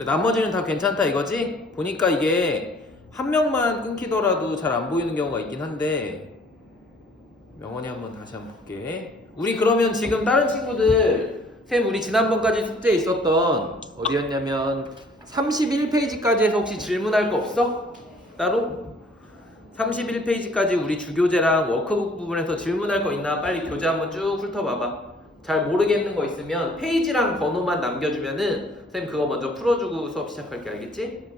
그래, 나머지는 다 괜찮다 이거지? 보니까 이게 한 명만 끊기더라도 잘 안 보이는 경우가 있긴 한데 명원이 한번 다시 한번 볼게. 우리 그러면 지금 다른 친구들 쌤 우리 지난번까지 숙제 있었던 어디였냐면 31페이지까지 해서 혹시 질문할 거 없어? 따로? 31페이지까지 우리 주교재랑 워크북 부분에서 질문할 거 있나? 빨리 교재 한번 쭉 훑어봐봐. 잘 모르겠는 거 있으면 페이지랑 번호만 남겨주면은 쌤 그거 먼저 풀어주고 수업 시작할게. 알겠지?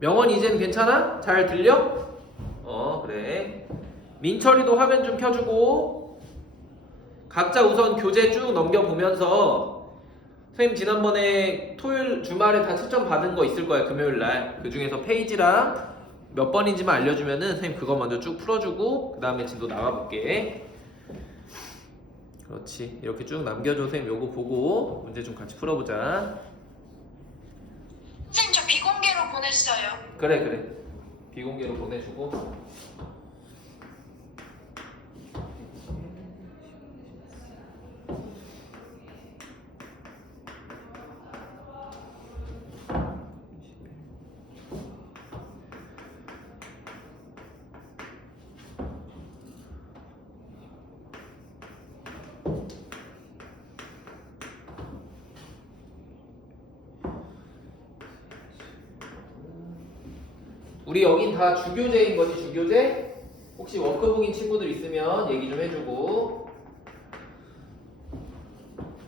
명원 이제는 괜찮아? 잘 들려? 그래. 민철이도 화면 좀 켜주고 각자 우선 교재 쭉 넘겨보면서 선생님 지난번에 토요일 주말에 다 채점 받은 거 있을 거야. 금요일날 그 중에서 페이지랑 몇 번인지만 알려주면은 선생님 그거 먼저 쭉 풀어주고 그 다음에 진도 나와볼게. 그렇지. 이렇게 쭉 남겨줘. 선생님 요거 보고 문제 좀 같이 풀어보자. 선생님 저 비공개로 보냈어요. 그래. 비공개로 보내주고. 우리 여긴 다 주교재인 거지, 주교재? 혹시 워크북인 친구들 있으면 얘기 좀 해주고.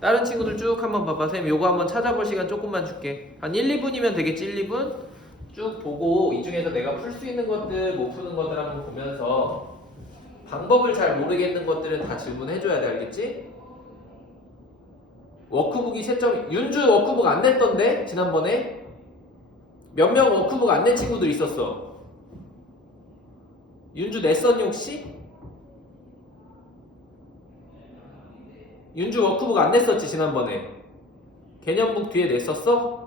다른 친구들 쭉 한번 봐봐. 선생님 요거 한번 찾아볼 시간 조금만 줄게. 한 1, 2분이면 되겠지, 1, 2분? 쭉 보고 이 중에서 내가 풀 수 있는 것들, 못 푸는 것들 한번 보면서 방법을 잘 모르겠는 것들은 다 질문해줘야 돼, 알겠지? 워크북이 채점, 윤주 워크북 안 냈던데? 지난번에? 몇 명 워크북 안 낸 친구들 있었어. 윤주 냈었니 혹시? 윤주 워크북 안 냈었지 지난번에. 개념북 뒤에 냈었어?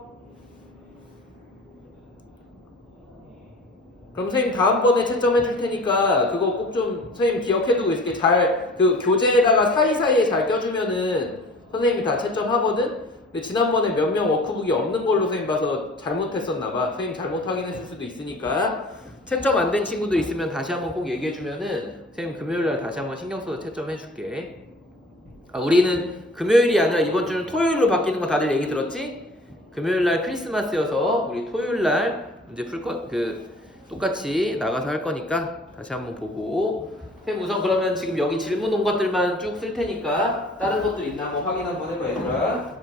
그럼 선생님 다음번에 채점해 줄 테니까 그거 꼭 좀 선생님 기억해두고 있을게. 잘 그 교재에다가 사이사이에 잘 껴주면은 선생님이 다 채점하거든? 근데 지난번에 몇 명 워크북이 없는 걸로 선생님 봐서 잘못했었나봐. 선생님 잘못 확인했을 수도 있으니까 채점 안 된 친구도 있으면 다시 한번 꼭 얘기해주면은 선생님 금요일날 다시 한번 신경 써서 채점해줄게. 우리는 금요일이 아니라 이번 주는 토요일로 바뀌는 거 다들 얘기 들었지? 금요일날 크리스마스여서 우리 토요일날 문제 풀 거 똑같이 나가서 할 거니까 다시 한번 보고. 선생님 우선 그러면 지금 여기 질문 온 것들만 쭉 쓸 테니까 다른 것들 있나 한번 확인 한번 해봐 얘들아.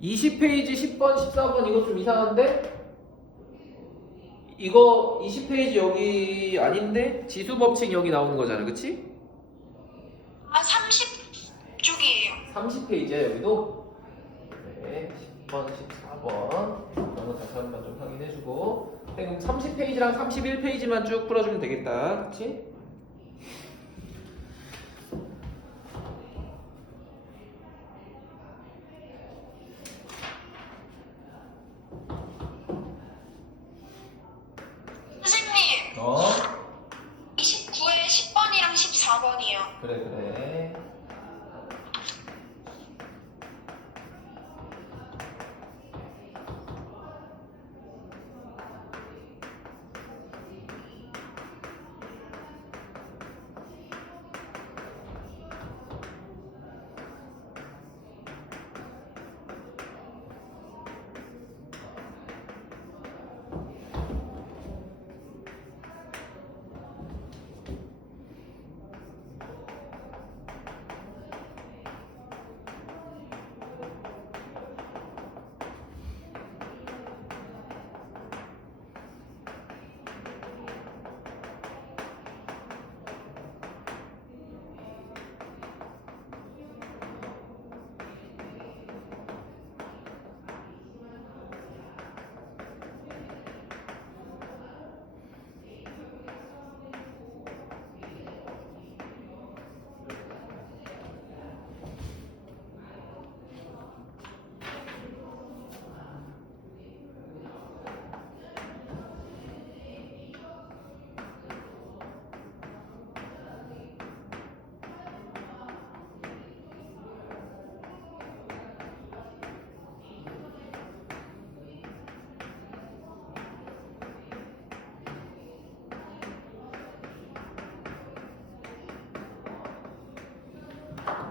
(20) 페이지 10번 14번 이거 좀 이상한데? 이거 20페이지 여기 아닌데? 지수법칙 여기 나오는 거잖아, 그치? 30쪽이에요. 30페이지야 여기도? 네, 10번, 14번 이거 다시 한번 좀 확인해주고. 그럼 30페이지랑 31페이지만 쭉 풀어주면 되겠다, 그치? 선생님 29에 10번이랑 14번이요. 그래.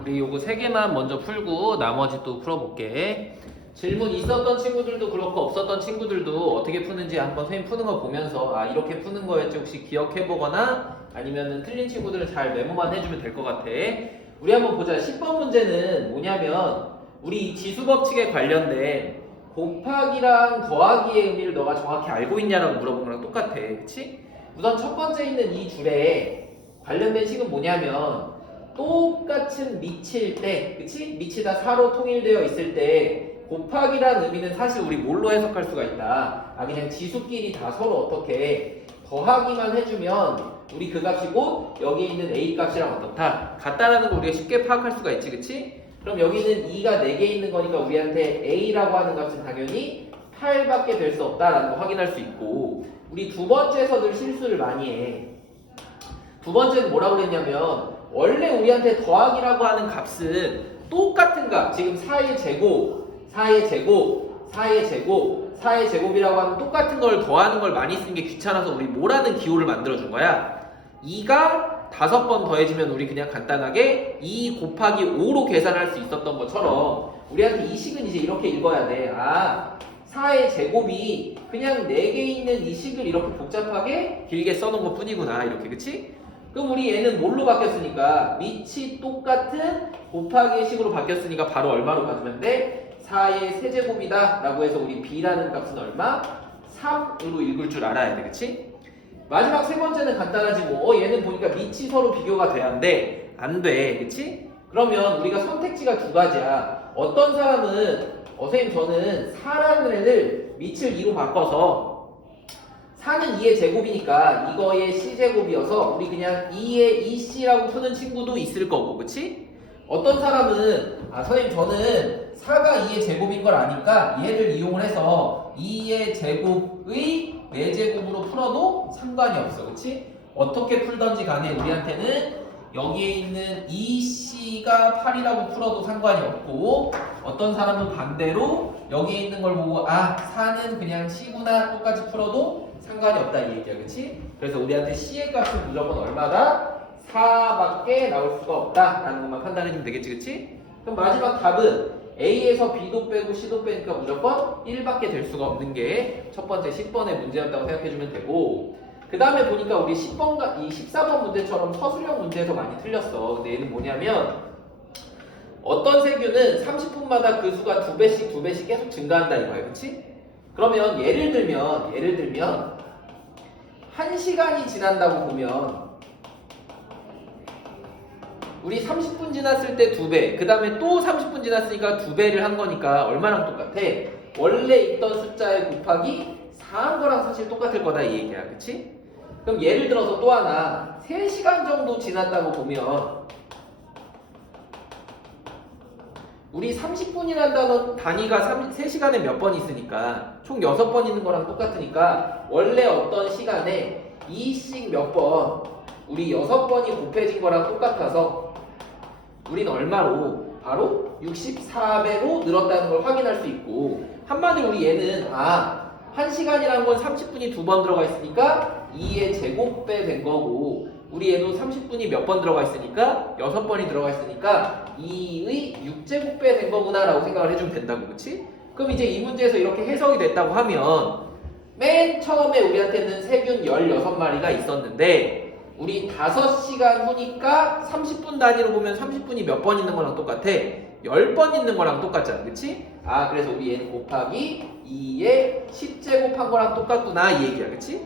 우리 요거 3개만 먼저 풀고 나머지 또 풀어볼게. 질문 있었던 친구들도 그렇고 없었던 친구들도 어떻게 푸는지 한번 선생님 푸는 거 보면서 아 이렇게 푸는 거였지 혹시 기억해보거나 아니면은 틀린 친구들은 잘 메모만 해주면 될 것 같아. 우리 한번 보자. 10번 문제는 뭐냐면 우리 지수 법칙에 관련된 곱하기랑 더하기의 의미를 너가 정확히 알고 있냐라고 물어본 거랑 똑같아. 그치? 우선 첫 번째 있는 이 줄에 관련된 식은 뭐냐면 똑같은 밑일 때, 그치? 밑이 다 4로 통일되어 있을 때 곱하기란 의미는 사실 우리 뭘로 해석할 수가 있다. 아 그냥 지수끼리 다 서로 어떻게 더하기만 해주면 우리 그 값이 곧 여기 있는 A 값이랑 어떻다. 같다라는 거 우리가 쉽게 파악할 수가 있지, 그치? 그럼 여기는 2가 4개 있는 거니까 우리한테 A라고 하는 값은 당연히 8밖에 될 수 없다라는 거 확인할 수 있고 우리 두 번째에서 늘 실수를 많이 해. 두 번째는 뭐라고 그랬냐면 원래 우리한테 더하기라고 하는 값은 똑같은 값 지금 4의 제곱 4의 제곱, 4의 제곱, 4의 제곱이라고 하는 똑같은 걸 더하는 걸 많이 쓰는 게 귀찮아서 우리 뭐라는 기호를 만들어준 거야. 2가 5번 더해지면 우리 그냥 간단하게 2 곱하기 5로 계산할 수 있었던 것처럼 우리한테 이 식은 이제 이렇게 읽어야 돼. 아, 4의 제곱이 그냥 4개 있는 이 식을 이렇게 복잡하게 길게 써놓은 것 뿐이구나. 이렇게, 그치? 그럼 우리 얘는 뭘로 바뀌었으니까 밑이 똑같은 곱하기의 식으로 바뀌었으니까 바로 얼마로 가주면 돼? 4의 세제곱이다 라고 해서 우리 b라는 값은 얼마? 3으로 읽을 줄 알아야 돼. 그치? 마지막 세 번째는 간단하지고 얘는 보니까 밑이 서로 비교가 돼야 한대. 안 돼. 그치? 그러면 우리가 선택지가 두 가지야. 어떤 사람은 선생님 저는 4라는 애를 밑을 2로 바꿔서 4는 2의 제곱이니까 이거의 c제곱이어서 우리 그냥 2의 2c라고 푸는 친구도 있을 거고. 그치? 어떤 사람은 선생님 저는 4가 2의 제곱인 걸 아니까 얘를 이용을 해서 2의 제곱의 4제곱으로 풀어도 상관이 없어. 그치? 어떻게 풀던지 간에 우리한테는 여기에 있는 2c가 8이라고 풀어도 상관이 없고 어떤 사람은 반대로 여기에 있는 걸 보고 4는 그냥 c구나 똑같이 풀어도 상관이 없다 이 얘기야. 그치? 그래서 우리한테 c의 값은 무조건 얼마다? 4밖에 나올 수가 없다라는 것만 판단해주면 되겠지. 그치? 그럼 마지막 답은 A에서 B도 빼고 C도 빼니까 무조건 1밖에 될 수가 없는 게 첫 번째 10번의 문제였다고 생각해주면 되고 그 다음에 보니까 우리 10번과 이 14번 문제처럼 서술형 문제에서 많이 틀렸어. 근데 얘는 뭐냐면 어떤 세균은 30분마다 그 수가 2배씩 계속 증가한다 이거야. 그치? 그러면 예를 들면 1시간이 지난다고 보면 우리 30분 지났을 때 2배, 그 다음에 또 30분 지났으니까 2배를 한 거니까 얼마랑 똑같아? 원래 있던 숫자에 곱하기 4한 거랑 사실 똑같을 거다 이 얘기야. 그치? 그럼 예를 들어서 또 하나 3시간 정도 지났다고 보면 우리 30분이라는 단위가 3시간에 몇 번 있으니까 총 6번 있는 거랑 똑같으니까 원래 어떤 시간에 이씩 몇 번 우리 6번이 곱해진 거랑 똑같아서 우린 얼마로? 바로 64배로 늘었다는 걸 확인할 수 있고 한마디로 우리 얘는 1시간이란 건 30분이 2번 들어가 있으니까 2의 제곱배 된 거고 우리 얘도 30분이 몇 번 들어가 있으니까 6번이 들어가 있으니까 2의 6제곱배 된 거구나 라고 생각을 해주면 된다고. 그치? 그럼 이제 이 문제에서 이렇게 해석이 됐다고 하면 맨 처음에 우리한테는 세균 16마리가 있었는데 우리 5시간 후니까 30분 단위로 보면 30분이 몇 번 있는 거랑 똑같아? 10번 있는 거랑 똑같잖아. 그치? 그래서 우리 얘는 곱하기 2의 10제곱한 거랑 똑같구나 이 얘기야. 그치?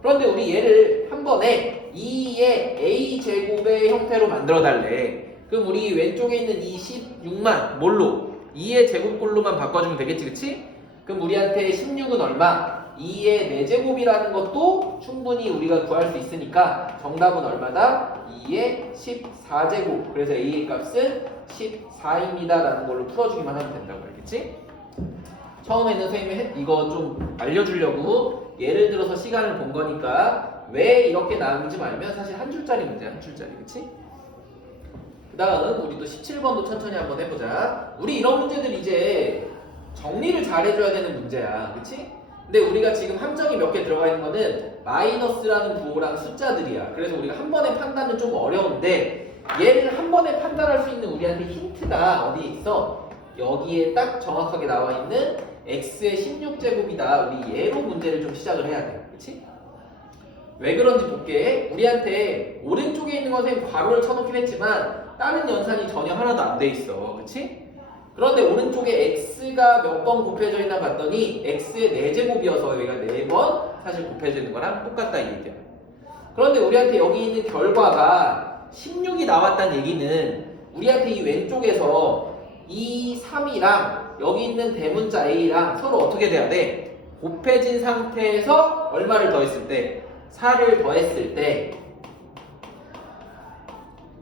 그런데 우리 얘를 한 번에 2의 a제곱의 형태로 만들어 달래. 그럼 우리 왼쪽에 있는 이 16만 뭘로? 2의 제곱꼴로만 바꿔주면 되겠지. 그치? 그럼 우리한테 16은 얼마? 2의 4제곱이라는 것도 충분히 우리가 구할 수 있으니까 정답은 얼마다? 2의 14제곱. 그래서 A의 값은 14입니다 라는 걸로 풀어주기만 하면 된다고. 알겠지? 처음에는 선생님이 이거 좀 알려주려고 예를 들어서 시간을 본 거니까 왜 이렇게 나누는지 알면 사실 한 줄짜리 문제야. 한 줄짜리. 그치? 그 다음 우리 또 17번도 천천히 한번 해보자. 우리 이런 문제들 이제 정리를 잘 해줘야 되는 문제야. 그치? 근데 우리가 지금 함정이 몇 개 들어가 있는 거는 마이너스라는 부호랑 숫자들이야. 그래서 우리가 한 번에 판단은 좀 어려운데 얘를 한 번에 판단할 수 있는 우리한테 힌트가 어디에 있어? 여기에 딱 정확하게 나와 있는 x의 16제곱이다. 우리 얘로 문제를 좀 시작을 해야 돼. 그치? 왜 그런지 볼게. 우리한테 오른쪽에 있는 것에 괄호를 쳐놓긴 했지만 다른 연산이 전혀 하나도 안 돼 있어. 그치? 그런데 오른쪽에 x가 몇 번 곱해져 있나 봤더니 x의 4제곱이어서 여기가 4번 사실 곱해져 있는 거랑 똑같다 이 얘기야. 그런데 우리한테 여기 있는 결과가 16이 나왔다는 얘기는 우리한테 이 왼쪽에서 이 3이랑 여기 있는 대문자 a랑 서로 어떻게 돼야 돼? 곱해진 상태에서 얼마를 더했을 때? 4를 더했을 때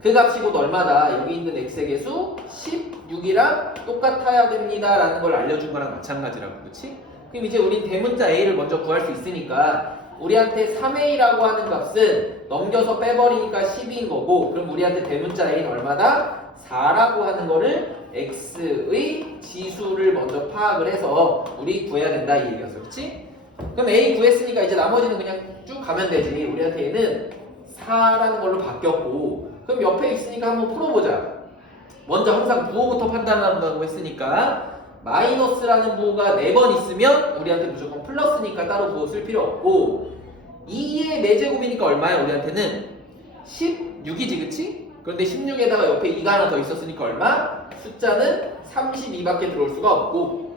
그 값이 곧 얼마다? 여기 있는 x의 개수 16이랑 똑같아야 됩니다 라는 걸 알려준 거랑 마찬가지라고. 그치? 그럼 이제 우린 대문자 a를 먼저 구할 수 있으니까 우리한테 3a라고 하는 값은 넘겨서 빼버리니까 10인 거고, 그럼 우리한테 대문자 a는 얼마다? 4라고 하는 거를 x의 지수를 먼저 파악을 해서 우리 구해야 된다 이 얘기였어. 그치? 그럼 a 구했으니까 이제 나머지는 그냥 쭉 가면 되지. 우리한테 얘는 4라는 걸로 바뀌었고, 그럼 옆에 있으니까 한번 풀어보자. 먼저 항상 부호부터 판단한다고 했으니까 마이너스라는 부호가 4번 있으면 우리한테 무조건 플러스니까 따로 부호 쓸 필요 없고, 2의 4제곱이니까 얼마야? 우리한테는 16이지. 그치? 그런데 16에다가 옆에 2가 하나 더 있었으니까 얼마? 숫자는 32밖에 들어올 수가 없고,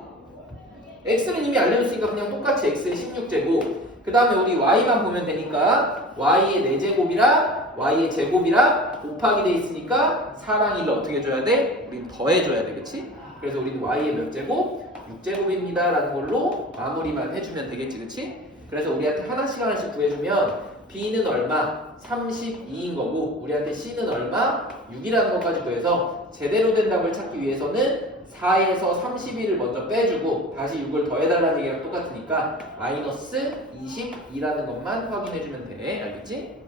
x는 이미 알려줬으니까 그냥 똑같이 x의 16제곱, 그 다음에 우리 y만 보면 되니까 y의 4제곱이랑 y의 제곱이랑 곱하기 돼 있으니까 4랑 1을 어떻게 해줘야 돼? 우린 더해줘야 돼. 그치? 그래서 우리는 y의 몇 제곱? 6제곱입니다 라는 걸로 마무리만 해주면 되겠지. 그치? 그래서 우리한테 하나씩 구해주면 b는 얼마? 32인 거고, 우리한테 c는 얼마? 6이라는 것까지 구해서 제대로 된 답을 찾기 위해서는 4에서 32를 먼저 빼주고 다시 6을 더해달라는 얘기랑 똑같으니까 마이너스 22라는 것만 확인해주면 돼. 알겠지?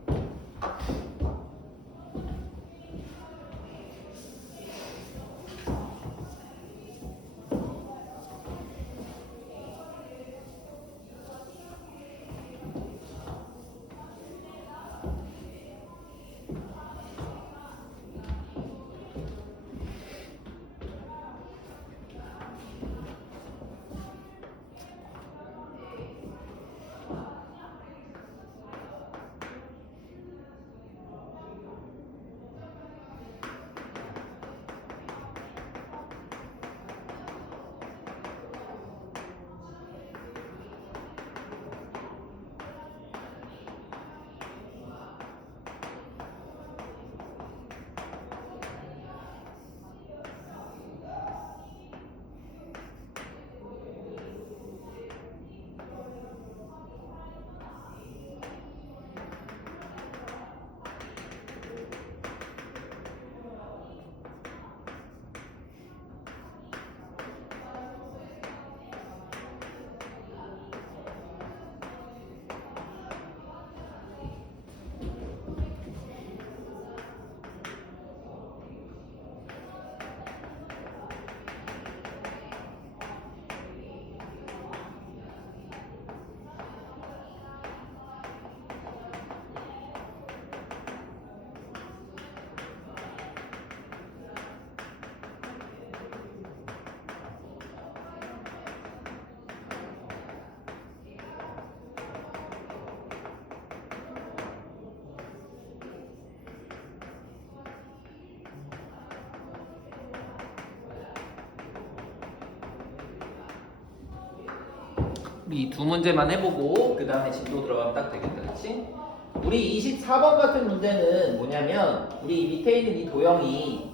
우리 두 문제만 해보고 그 다음에 진도 들어가면 딱 되겠다. 그치? 우리 24번 같은 문제는 뭐냐면 우리 밑에 있는 이 도형이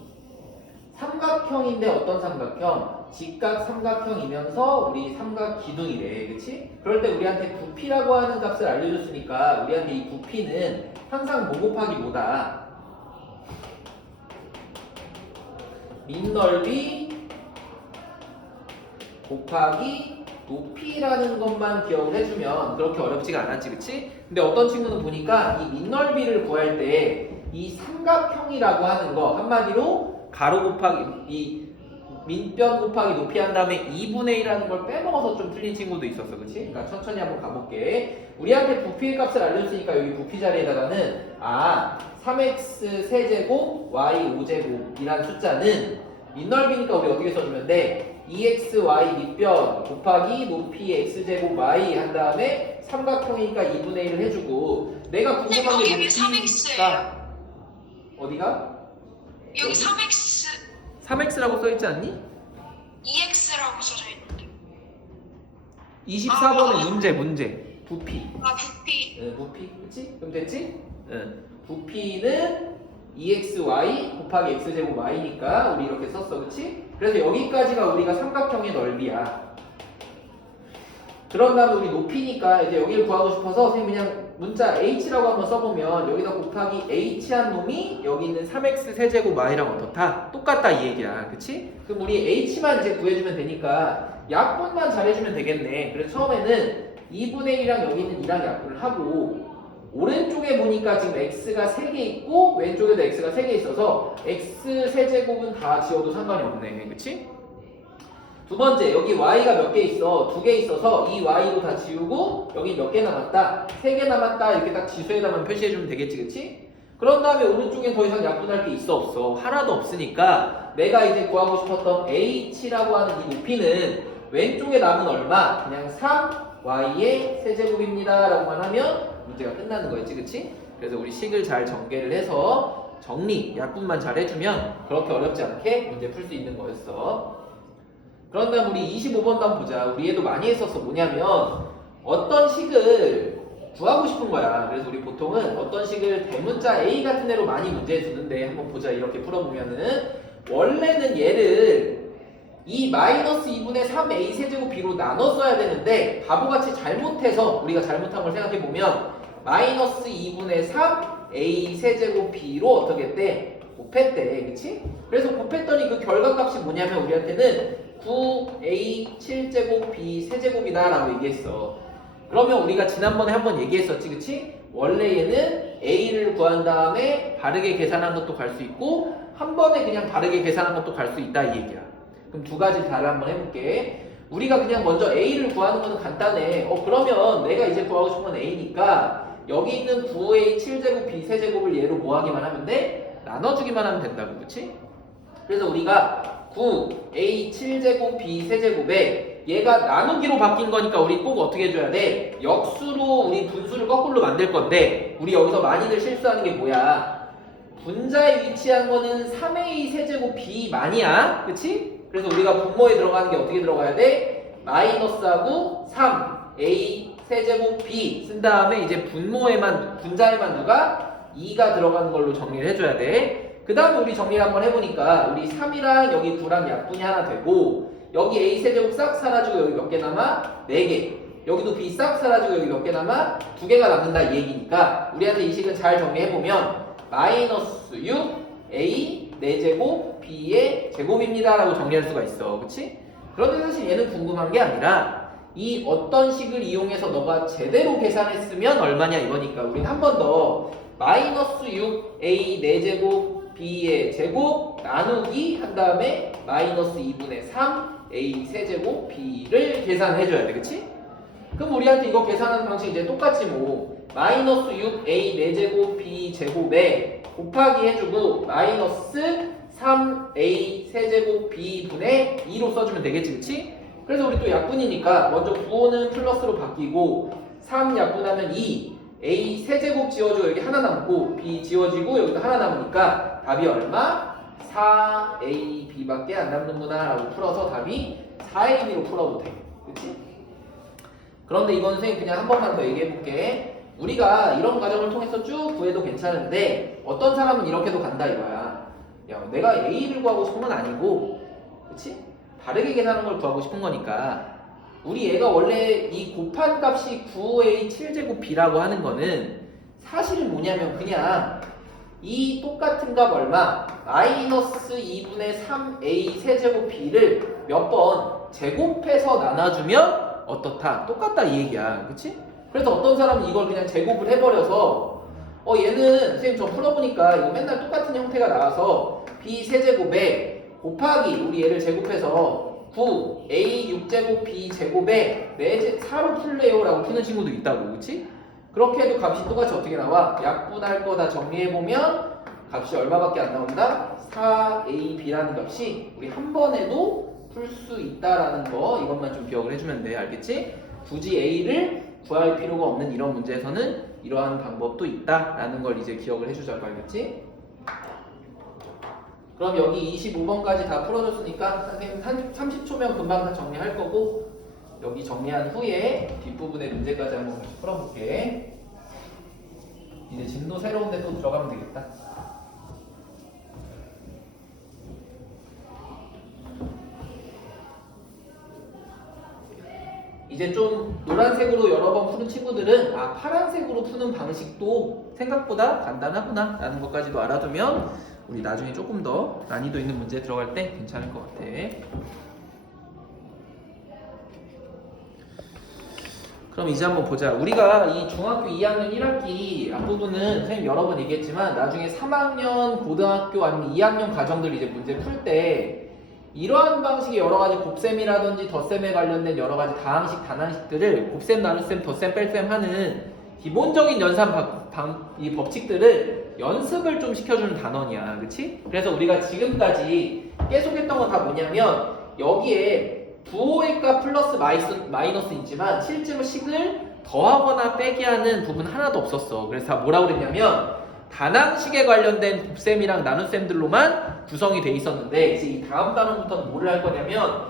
삼각형인데 어떤 삼각형? 직각 삼각형이면서 우리 삼각 기둥이래. 그치? 그럴 때 우리한테 부피라고 하는 값을 알려줬으니까 우리한테 이 부피는 항상 뭐 곱하기 뭐다? 밑넓이 곱하기 높이라는 것만 기억을 해주면 그렇게 어렵지가 않았지. 그치? 근데 어떤 친구는 보니까 이 밑넓이를 구할 때 이 삼각형이라고 하는 거 한마디로 가로 곱하기 이 밑변 곱하기 높이 한 다음에 2분의 1하는 걸 빼먹어서 좀 틀린 친구도 있었어. 그치? 그러니까 천천히 한번 가볼게. 우리한테 부피의 값을 알려주니까 여기 부피 자리에다가는 3x 세제곱 y 5제곱이란 숫자는 밑넓이니까 우리 어떻게 써주면 돼? 2xy 밑변 곱하기 높이 x제곱 y 한 다음에 삼각형이니까 2분의 1을 해주고 내가 궁금한 게 여기 왜 3x 예요? 어디가? 여기 3x 3x라고 써있지 않니? 2x라고 써져 있는데. 24번의 문제 부피 부피. 부피 그치? 그럼 됐지? 부피는 2xy 곱하기 x제곱 y니까 우리 이렇게 썼어 그치? 그래서 여기까지가 우리가 삼각형의 넓이야. 그런 다음에 우리 높이니까 이제 여기를 구하고 싶어서 선생님 그냥 문자 h라고 한번 써보면 여기다 곱하기 h한 놈이 여기 있는 3x 세제곱 y랑 어떻다? 똑같다 이 얘기야 그치? 그럼 우리 h만 이제 구해주면 되니까 약분만 잘해주면 되겠네. 그래서 처음에는 2분의 1이랑 여기 있는 2랑 약분을 하고 오른쪽에 보니까 지금 x가 3개 있고 왼쪽에도 x가 3개 있어서 x 세제곱은 다 지워도 상관이 없네 그치? 두 번째 여기 y가 몇 개 있어? 2개 있어서 이 y도 다 지우고 여기 몇 개 남았다? 3개 남았다 이렇게 딱 지수에다만 표시해주면 되겠지 그치? 그런 다음에 오른쪽엔 더 이상 약분할 게 있어 없어? 하나도 없으니까 내가 이제 구하고 싶었던 h라고 하는 이 높이는 왼쪽에 남은 얼마? 그냥 3y의 세제곱입니다 라고만 하면 문제가 끝나는 거였지 그치? 그래서 우리 식을 잘 전개를 해서 정리, 약분만 잘 해주면 그렇게 어렵지 않게 문제 풀 수 있는 거였어. 그런 다음 우리 25번도 한번 보자. 우리 얘도 많이 했었어. 뭐냐면 어떤 식을 구하고 싶은 거야. 그래서 우리 보통은 어떤 식을 대문자 A 같은 애로 많이 문제 주는데 한번 보자. 이렇게 풀어보면은 원래는 얘를 이 마이너스 2분의 3a 세제곱 b로 나눠 써야 되는데 바보같이 잘못해서 우리가 잘못한 걸 생각해보면 마이너스 2분의 3a 세제곱 b로 어떻게 했대? 곱했대 그치? 그래서 곱했더니 그 결과값이 뭐냐면 우리한테는 9a 7제곱 b 세제곱이다 라고 얘기했어. 그러면 우리가 지난번에 한번 얘기했었지 그치? 원래 얘는 a를 구한 다음에 바르게 계산한 것도 갈 수 있고 한 번에 그냥 바르게 계산한 것도 갈 수 있다 이 얘기야. 그럼 두 가지 다를 한번 해볼게. 우리가 그냥 먼저 a를 구하는 거는 간단해. 그러면 내가 이제 구하고 싶은 건 a니까 여기 있는 9a 7제곱 b 세제곱을 얘로 뭐 하기만 하면 돼? 나눠주기만 하면 된다고 그치? 그래서 우리가 9a 7제곱 b 세제곱에 얘가 나누기로 바뀐 거니까 우리 꼭 어떻게 해줘야 돼? 역수로 우리 분수를 거꾸로 만들 건데 우리 여기서 많이들 실수하는 게 뭐야? 분자에 위치한 거는 3a 세제곱 b만이야 그치? 그래서 우리가 분모에 들어가는 게 어떻게 들어가야 돼? 마이너스하고 3a 세제곱 b 쓴 다음에 이제 분자에만 누가? 2가 들어가는 걸로 정리를 해줘야 돼. 그 다음에 우리 정리를 한번 해보니까 우리 3이랑 여기 9랑 약분이 하나 되고 여기 a 세제곱 싹 사라지고 여기 몇 개 남아? 4개. 여기도 b 싹 사라지고 여기 몇 개 남아? 2개가 남는다 이 얘기니까 우리한테 이 식은 잘 정리해보면 마이너스 6a 4제곱 b의 제곱입니다 라고 정리할 수가 있어 그치? 그런데 사실 얘는 궁금한 게 아니라 이 어떤 식을 이용해서 너가 제대로 계산했으면 얼마냐 이거니까 우린 한 번 더 마이너스 6a 4제곱 b의 제곱 나누기 한 다음에 마이너스 2분의 3 a 세제곱 b를 계산해줘야 돼 그치? 그럼 우리한테 이거 계산하는 방식 이제 똑같지 뭐 마이너스 6a 4제곱 b 제곱에 곱하기 해주고 마이너스 3a 세제곱 b분의 2로 써주면 되겠지 그치? 그래서 우리 또 약분이니까 먼저 9는 플러스로 바뀌고 3 약분하면 2 a 세제곱 지워지고 여기 하나 남고 b 지워지고 여기도 하나 남으니까 답이 얼마? 4ab 밖에 안 남는구나 라고 풀어서 답이 4ab로 풀어도 돼 그치? 그런데 이건 선생님 그냥 한 번만 더 얘기해볼게. 우리가 이런 과정을 통해서 쭉 구해도 괜찮은데 어떤 사람은 이렇게도 간다 이거야. 야, 내가 a를 구하고 싶은 건 아니고 그치? 바르게 계산하는 걸 구하고 싶은 거니까 우리 얘가 원래 이 곱한 값이 9a 7제곱 b라고 하는 거는 사실은 뭐냐면 그냥 이 똑같은 값 얼마? 마이너스 2분의 3a 세제곱 b를 몇 번 제곱해서 나눠주면 어떻다? 똑같다 이 얘기야 그치? 그래서 어떤 사람은 이걸 그냥 제곱을 해버려서 얘는 선생님 저 풀어보니까 이거 맨날 똑같은 형태가 나와서 b 세제곱에 곱하기 우리 얘를 제곱해서 9 a 6제곱 b 제곱에 4로 풀래요 라고 푸는 친구도 있다고, 그치? 그렇게 해도 값이 똑같이 어떻게 나와? 약분할 거 다 정리해보면 값이 얼마밖에 안 나온다? 4ab라는 값이 우리 한 번에도 풀 수 있다라는 거, 이것만 좀 기억을 해주면 돼. 알겠지? 굳이 a를 구할 필요가 없는 이런 문제에서는 이러한 방법도 있다라는 걸 이제 기억을 해주자고. 알겠지? 그럼 여기 25번까지 다 풀어줬으니까 선생님 30초면 금방 다 정리할 거고, 여기 정리한 후에 뒷부분의 문제까지 한번 다시 풀어볼게. 이제 진도 새로운 데 또 들어가면 되겠다. 이제 좀 노란색으로 여러 번 푸는 친구들은 파란색으로 푸는 방식도 생각보다 간단하구나 라는 것까지도 알아두면 우리 나중에 조금 더 난이도 있는 문제 들어갈 때 괜찮을 것 같아. 그럼 이제 한번 보자. 우리가 이 중학교 2학년 1학기 앞부분은 선생님 여러 번 얘기했지만 나중에 3학년 고등학교 아니면 2학년 과정들 이제 문제 풀 때 이러한 방식의 여러 가지 곱셈이라든지 덧셈에 관련된 여러 가지 다항식, 단항식들을 곱셈, 나눗셈, 덧셈, 뺄셈 하는 기본적인 이 법칙들을 연습을 좀 시켜주는 단원이야. 그치? 그래서 우리가 지금까지 계속했던 건 다 뭐냐면 여기에 부호의 값 플러스 마이너스 있지만 실제로 식을 더하거나 빼기 하는 부분 하나도 없었어. 그래서 다 뭐라고 그랬냐면 단항식에 관련된 곱셈이랑 나눗셈들로만 구성이 돼 있었는데 이제 이 다음 단원부터는 뭐를 할 거냐면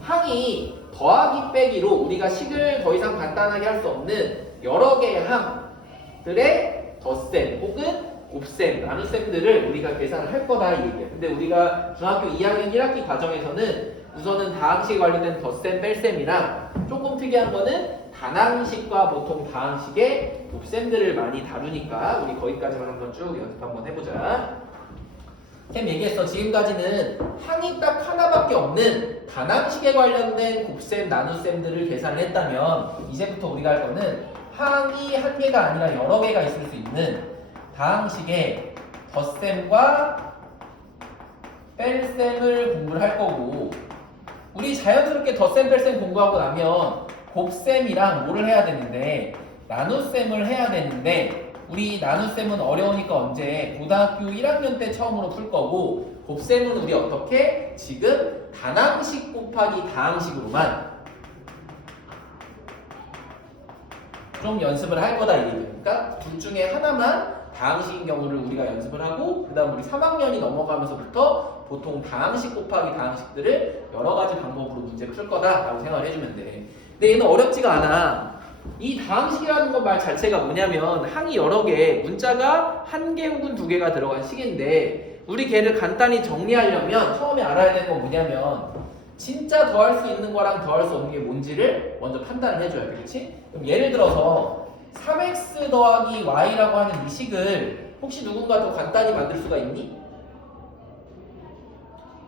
항이 더하기 빼기로 우리가 식을 더 이상 간단하게 할 수 없는 여러 개의 항들의 덧셈 혹은 곱셈, 나눗셈들을 우리가 계산을 할 거다 이 얘기야. 근데 우리가 중학교 2학년 1학기 과정에서는 우선은 다항식에 관련된 덧셈, 뺄셈이랑 조금 특이한 거는 단항식과 보통 다항식의 곱셈들을 많이 다루니까 우리 거기까지만 한번 쭉 연습 한번 해보자. 쌤 얘기했어. 지금까지는 항이 딱 하나밖에 없는 단항식에 관련된 곱셈, 나눗셈들을 계산을 했다면 이제부터 우리가 할 거는 항이 한 개가 아니라 여러 개가 있을 수 있는 다항식의 덧셈과 뺄셈을 공부를 할 거고, 우리 자연스럽게 덧셈, 뺄셈 공부하고 나면 곱셈이랑 뭐를 해야 되는데 나눗셈을 해야 되는데 우리 나눗셈은 어려우니까 언제? 고등학교 1학년 때 처음으로 풀 거고, 곱셈은 우리 어떻게? 지금 단항식 곱하기 다항식으로만 좀 연습을 할 거다 이 얘기니까 둘 중에 하나만 다항식인 경우를 우리가 연습을 하고, 그 다음 우리 3학년이 넘어가면서부터 보통 다항식 곱하기 다항식들을 여러 가지 방법으로 문제 풀 거다라고 생각을 해주면 돼. 근데 얘는 어렵지가 않아. 이 다항식이라는 것 말 자체가 뭐냐면 항이 여러 개, 문자가 한 개 혹은 두 개가 들어간 식인데 우리 걔를 간단히 정리하려면 처음에 알아야 되는 건 뭐냐면 진짜 더할 수 있는 거랑 더할 수 없는 게 뭔지를 먼저 판단을 해줘야 돼. 그렇지? 그럼 예를 들어서 3x 더하기 y라고 하는 이 식을 혹시 누군가 더 간단히 만들 수가 있니?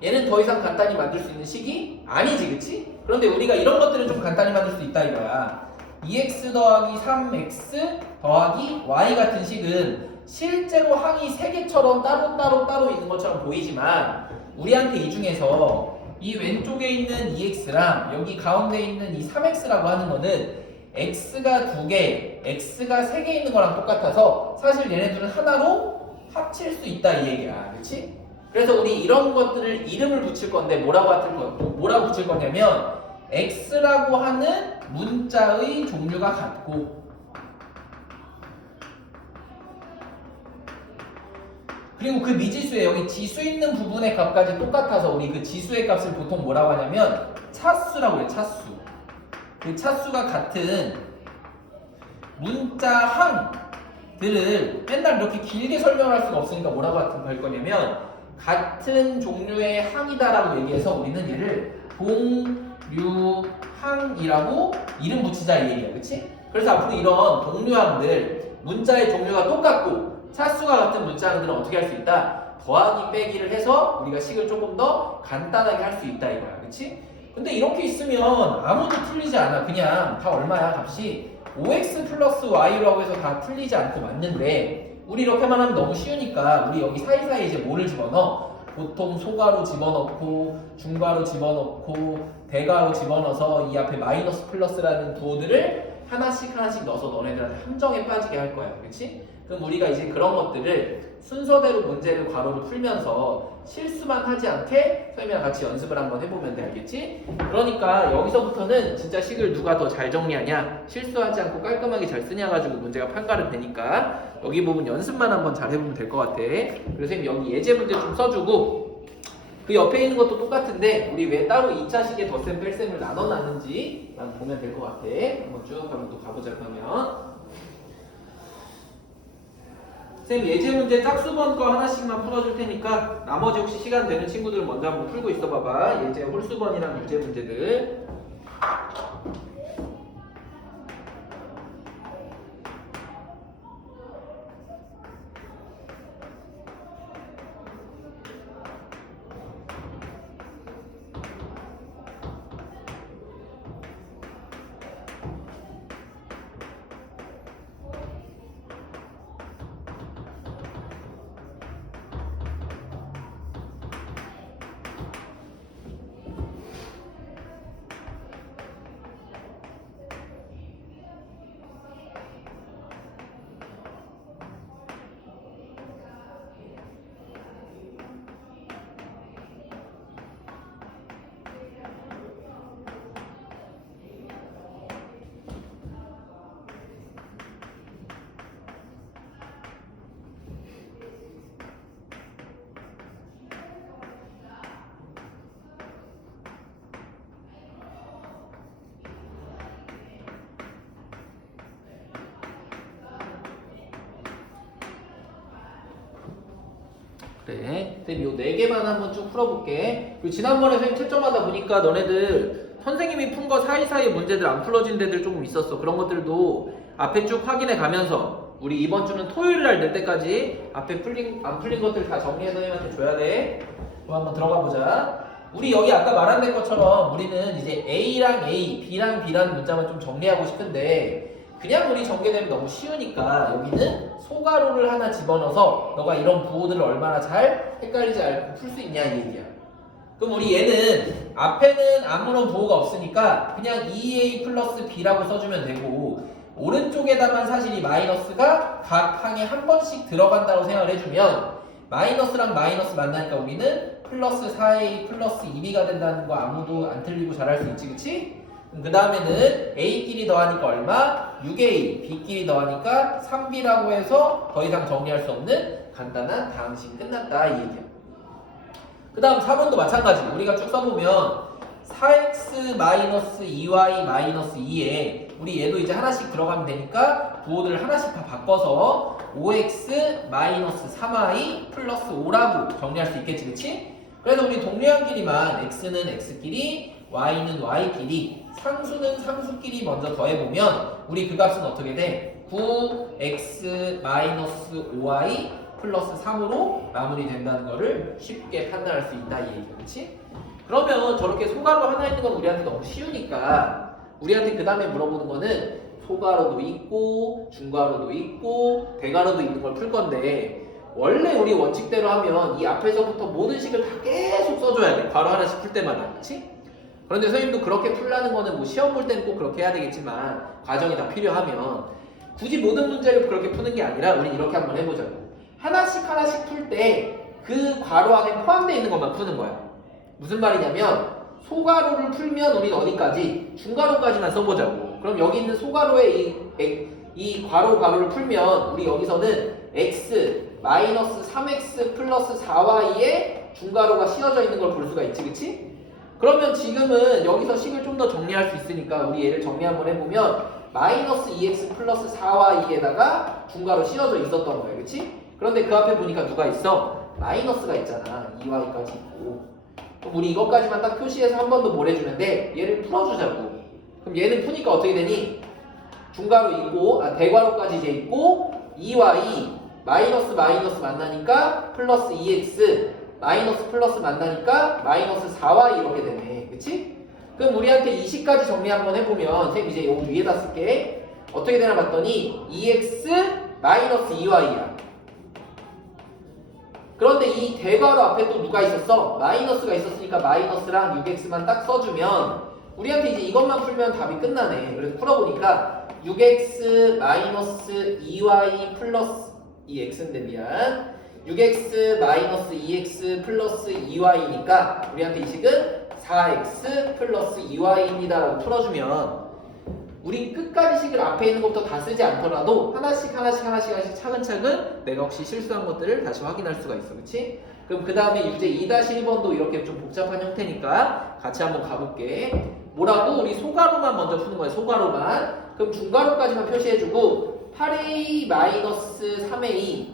얘는 더 이상 간단히 만들 수 있는 식이 아니지, 그치? 그런데 우리가 이런 것들을 좀 간단히 만들 수 있다 이거야. 2x 더하기 3x 더하기 y 같은 식은 실제로 항이 3개처럼 따로 있는 것처럼 보이지만 우리한테 이 중에서 이 왼쪽에 있는 2x랑 여기 가운데 있는 이 3x라고 하는 거는 x가 2개, x가 3개 있는 거랑 똑같아서 사실 얘네들은 하나로 합칠 수 있다 이 얘기야. 그렇지? 그래서 우리 이런 것들을 이름을 붙일 건데 뭐라고 붙일 거냐면 x라고 하는 문자의 종류가 같고, 그리고 그 미지수에 여기 지수 있는 부분의 값까지 똑같아서 우리 그 지수의 값을 보통 뭐라고 하냐면 차수라고 해요. 차수. 그 차수가 같은 문자 항들을 맨날 이렇게 길게 설명할 수가 없으니까 뭐라고 할 거냐면 같은 종류의 항이다라고 얘기해서 우리는 얘를 동류항이라고 이름 붙이자 이 얘기야. 그치? 그래서 앞으로 이런 동류항들, 문자의 종류가 똑같고 차수가 같은 문자항들은 어떻게 할 수 있다? 더하기 빼기를 해서 우리가 식을 조금 더 간단하게 할 수 있다 이거야. 그치? 근데 이렇게 있으면 아무도 풀리지 않아. 그냥 다 얼마야? 값이 5x 플러스 y라고 해서 다 풀리지 않고 맞는데 우리 이렇게만 하면 너무 쉬우니까 우리 여기 사이사이에 이제 뭐를 집어넣어? 보통 소가로 집어넣고 중가로 집어넣고 대가로 집어넣어서 이 앞에 마이너스 플러스라는 부호들을 하나씩 넣어서 너네들한테 함정에 빠지게 할 거야. 그렇지? 그럼 우리가 이제 그런 것들을 순서대로 문제를 괄호로 풀면서 실수만 하지 않게 선생님이랑 같이 연습을 한번 해보면 돼. 알겠지? 그러니까 여기서부터는 진짜 식을 누가 더 잘 정리하냐, 실수하지 않고 깔끔하게 잘 쓰냐 가지고 문제가 판가름 되니까 여기 부분 연습만 한번 잘 해보면 될 것 같아. 그래서 선생님 여기 예제 문제 좀 써주고 그 옆에 있는 것도 똑같은데 우리 왜 따로 2차식에 덧셈 뺄셈을 나눠놨는지 보면 될 것 같아. 한번 쭉 한번 또 가보자. 그러면 쌤 예제 문제 짝수번 거 하나씩만 풀어줄 테니까 나머지 혹시 시간 되는 친구들 먼저 한번 풀고 있어 봐봐. 예제 홀수번이랑 유제 문제들. 그래. 쌤 요 4개만 한번 쭉 풀어볼게. 그리고 지난번에 선생님 채점하다 보니까 너네들 선생님이 푼 거 사이사이 문제들 안 풀어진 데들 조금 있었어. 그런 것들도 앞에 쭉 확인해 가면서 우리 이번 주는 토요일 날 낼 때까지 앞에 안 풀린 것들 다 정리해서 선생님한테 줘야 돼. 그럼 한번 들어가 보자. 우리 여기 아까 말한 것처럼 우리는 이제 A랑 A, B랑 B라는 문자만 좀 정리하고 싶은데 그냥 우리 전개되면 너무 쉬우니까 여기는 소가로를 하나 집어넣어서 너가 이런 부호들을 얼마나 잘 헷갈리지 않고 풀 수 있냐 이 얘기야. 그럼 우리 얘는 앞에는 아무런 부호가 없으니까 그냥 2A 플러스 B라고 써주면 되고 오른쪽에다만 사실 이 마이너스가 각 항에 한 번씩 들어간다고 생각을 해주면 마이너스랑 마이너스 만나니까 우리는 플러스 4A 플러스 2B가 된다는 거 아무도 안 틀리고 잘할 수 있지, 그치? 그 다음에는 A끼리 더하니까 얼마? 6A, B끼리 더하니까 3B라고 해서 더 이상 정리할 수 없는 간단한 다항식 끝났다 이 얘기야. 그 다음 4번도 마찬가지. 우리가 쭉 써보면 4x-2y-2에 우리 얘도 이제 하나씩 들어가면 되니까 부호들을 하나씩 다 바꿔서 5x-3y 플러스 5라고 정리할 수 있겠지, 그치? 그래서 우리 동류항끼리만 x는 x끼리, y는 y끼리, 상수는 상수끼리 먼저 더해보면 우리 그 값은 어떻게 돼? 9x-5y 플러스 3으로 마무리된다는 거를 쉽게 판단할 수 있다 이 얘기야, 그치? 그러면 저렇게 소가로 하나 있는 건 우리한테 너무 쉬우니까 우리한테 그 다음에 물어보는 거는 소가로도 있고 중가로도 있고 대가로도 있는 걸 풀 건데 원래 우리 원칙대로 하면 이 앞에서부터 모든 식을 다 계속 써줘야 돼. 괄호 하나씩 풀 때마다, 그치? 그런데 선생님도 그렇게 풀라는 거는 뭐 시험 볼 때는 꼭 그렇게 해야 되겠지만 과정이 다 필요하면 굳이 모든 문제를 그렇게 푸는 게 아니라 우리 이렇게 한번 해보자고. 하나씩 풀 때 그 괄호 안에 포함되어 있는 것만 푸는 거야. 무슨 말이냐면 소가로를 풀면 우린 어디까지? 중가로까지만 써보자고. 그럼 여기 있는 소가로의 이 괄호를 풀면 우리 여기서는 x 마이너스 3x 플러스 4y의 중가로가 씌워져 있는 걸 볼 수가 있지, 그치? 그러면 지금은 여기서 식을 좀 더 정리할 수 있으니까 우리 얘를 정리 한번 해보면 마이너스 2x 플러스 4y에다가 중가로 씌워져 있었던 거예요, 그치? 그런데 그 앞에 보니까 누가 있어? 마이너스가 있잖아. 2y까지 있고. 그럼 우리 이것까지만 딱 표시해서 한 번 더 뭘 해주면 돼? 얘를 풀어주자고. 그럼 얘는 푸니까 어떻게 되니? 중가로 있고, 대괄호까지 이제 있고 2y 마이너스 만나니까 플러스 2x 마이너스 플러스 만나니까 마이너스 4y 이렇게 되네. 그치? 그럼 우리한테 이 식까지 정리 한번 해보면 선생님 이제 요거 위에다 쓸게. 어떻게 되나 봤더니 2x 마이너스 2y야. 그런데 이 대괄호 앞에 또 누가 있었어? 마이너스가 있었으니까 마이너스랑 6x만 딱 써주면 우리한테 이제 이것만 풀면 답이 끝나네. 그래서 풀어보니까 6x 마이너스 2y 플러스 2x인데 미안 6x 마이너스 2x 플러스 2y니까 우리한테 이 식은 4x 플러스 2y입니다 라고 풀어주면 우리 끝까지 식을 앞에 있는 것부터 다 쓰지 않더라도 하나씩 차근차근 내가 혹시 실수한 것들을 다시 확인할 수가 있어. 그치? 그럼 그 다음에 유제 2-1번도 이렇게 좀 복잡한 형태니까 같이 한번 가볼게. 뭐라고? 우리 소가로만 먼저 푸는 거야. 소가로만. 그럼 중가로까지만 표시해주고 8a 마이너스 3a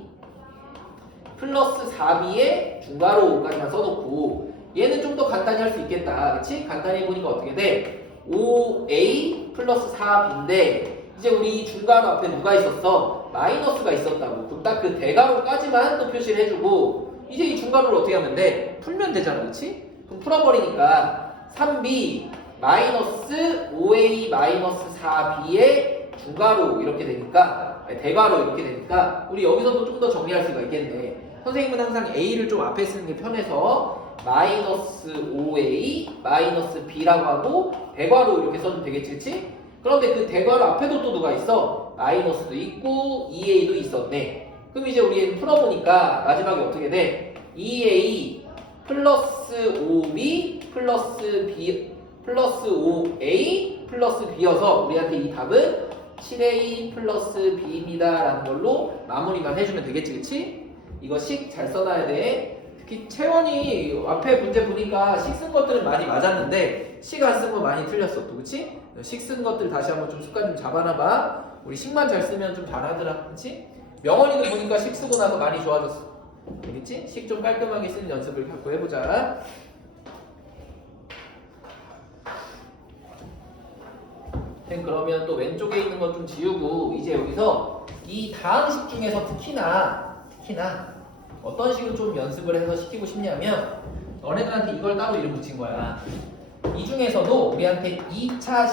플러스 4b의 중가로까지만 써놓고 얘는 좀 더 간단히 할 수 있겠다. 그치? 간단히 해보니까 어떻게 돼? 5a 플러스 4b인데 이제 우리 중가로 앞에 누가 있었어? 마이너스가 있었다고. 그럼 딱 그 대괄호까지만 또 표시를 해주고 이제 이 중괄호를 어떻게 하면 돼? 풀면 되잖아. 그치? 그럼 풀어버리니까 3b 마이너스 5a 마이너스 4b의 중괄호 이렇게 되니까 아니, 대괄호 이렇게 되니까 우리 여기서도 좀 더 정리할 수가 있겠네. 선생님은 항상 a를 좀 앞에 쓰는 게 편해서 마이너스 5a 마이너스 b라고 하고 대괄호 이렇게 써주면 되겠지, 그치? 그런데 그 대괄호 앞에도 또 누가 있어? 마이너스도 있고 2a도 있었네. 그럼 이제 우리 풀어보니까 마지막에 어떻게 돼? 2a 플러스 5b 플러스 b 플러스 5a 플러스 b여서 우리한테 이 답은 7a 플러스 b입니다 라는 걸로 마무리만 해주면 되겠지, 그치? 이거 식 잘 써놔야 돼. 특히 채원이 앞에 문제 보니까 식 쓴 것들은 많이 맞았는데 식 안 쓴 거 많이 틀렸어 또. 그치? 식 쓴 것들 다시 한번 좀 습관 좀 잡아놔봐. 우리 식만 잘 쓰면 좀 잘하더라. 그치? 명언이도 보니까 식 쓰고 나서 많이 좋아졌어. 알겠지? 식 좀 깔끔하게 쓰는 연습을 갖고 해보자. 그러면 또 왼쪽에 있는 건 좀 지우고 이제 여기서 이 다음 식 중에서 특히나 어떤 식으로 좀 연습을 해서 시키고 싶냐면 너네들한테 이걸 따로 이름 붙인 거야. 이 중에서도 우리한테 2차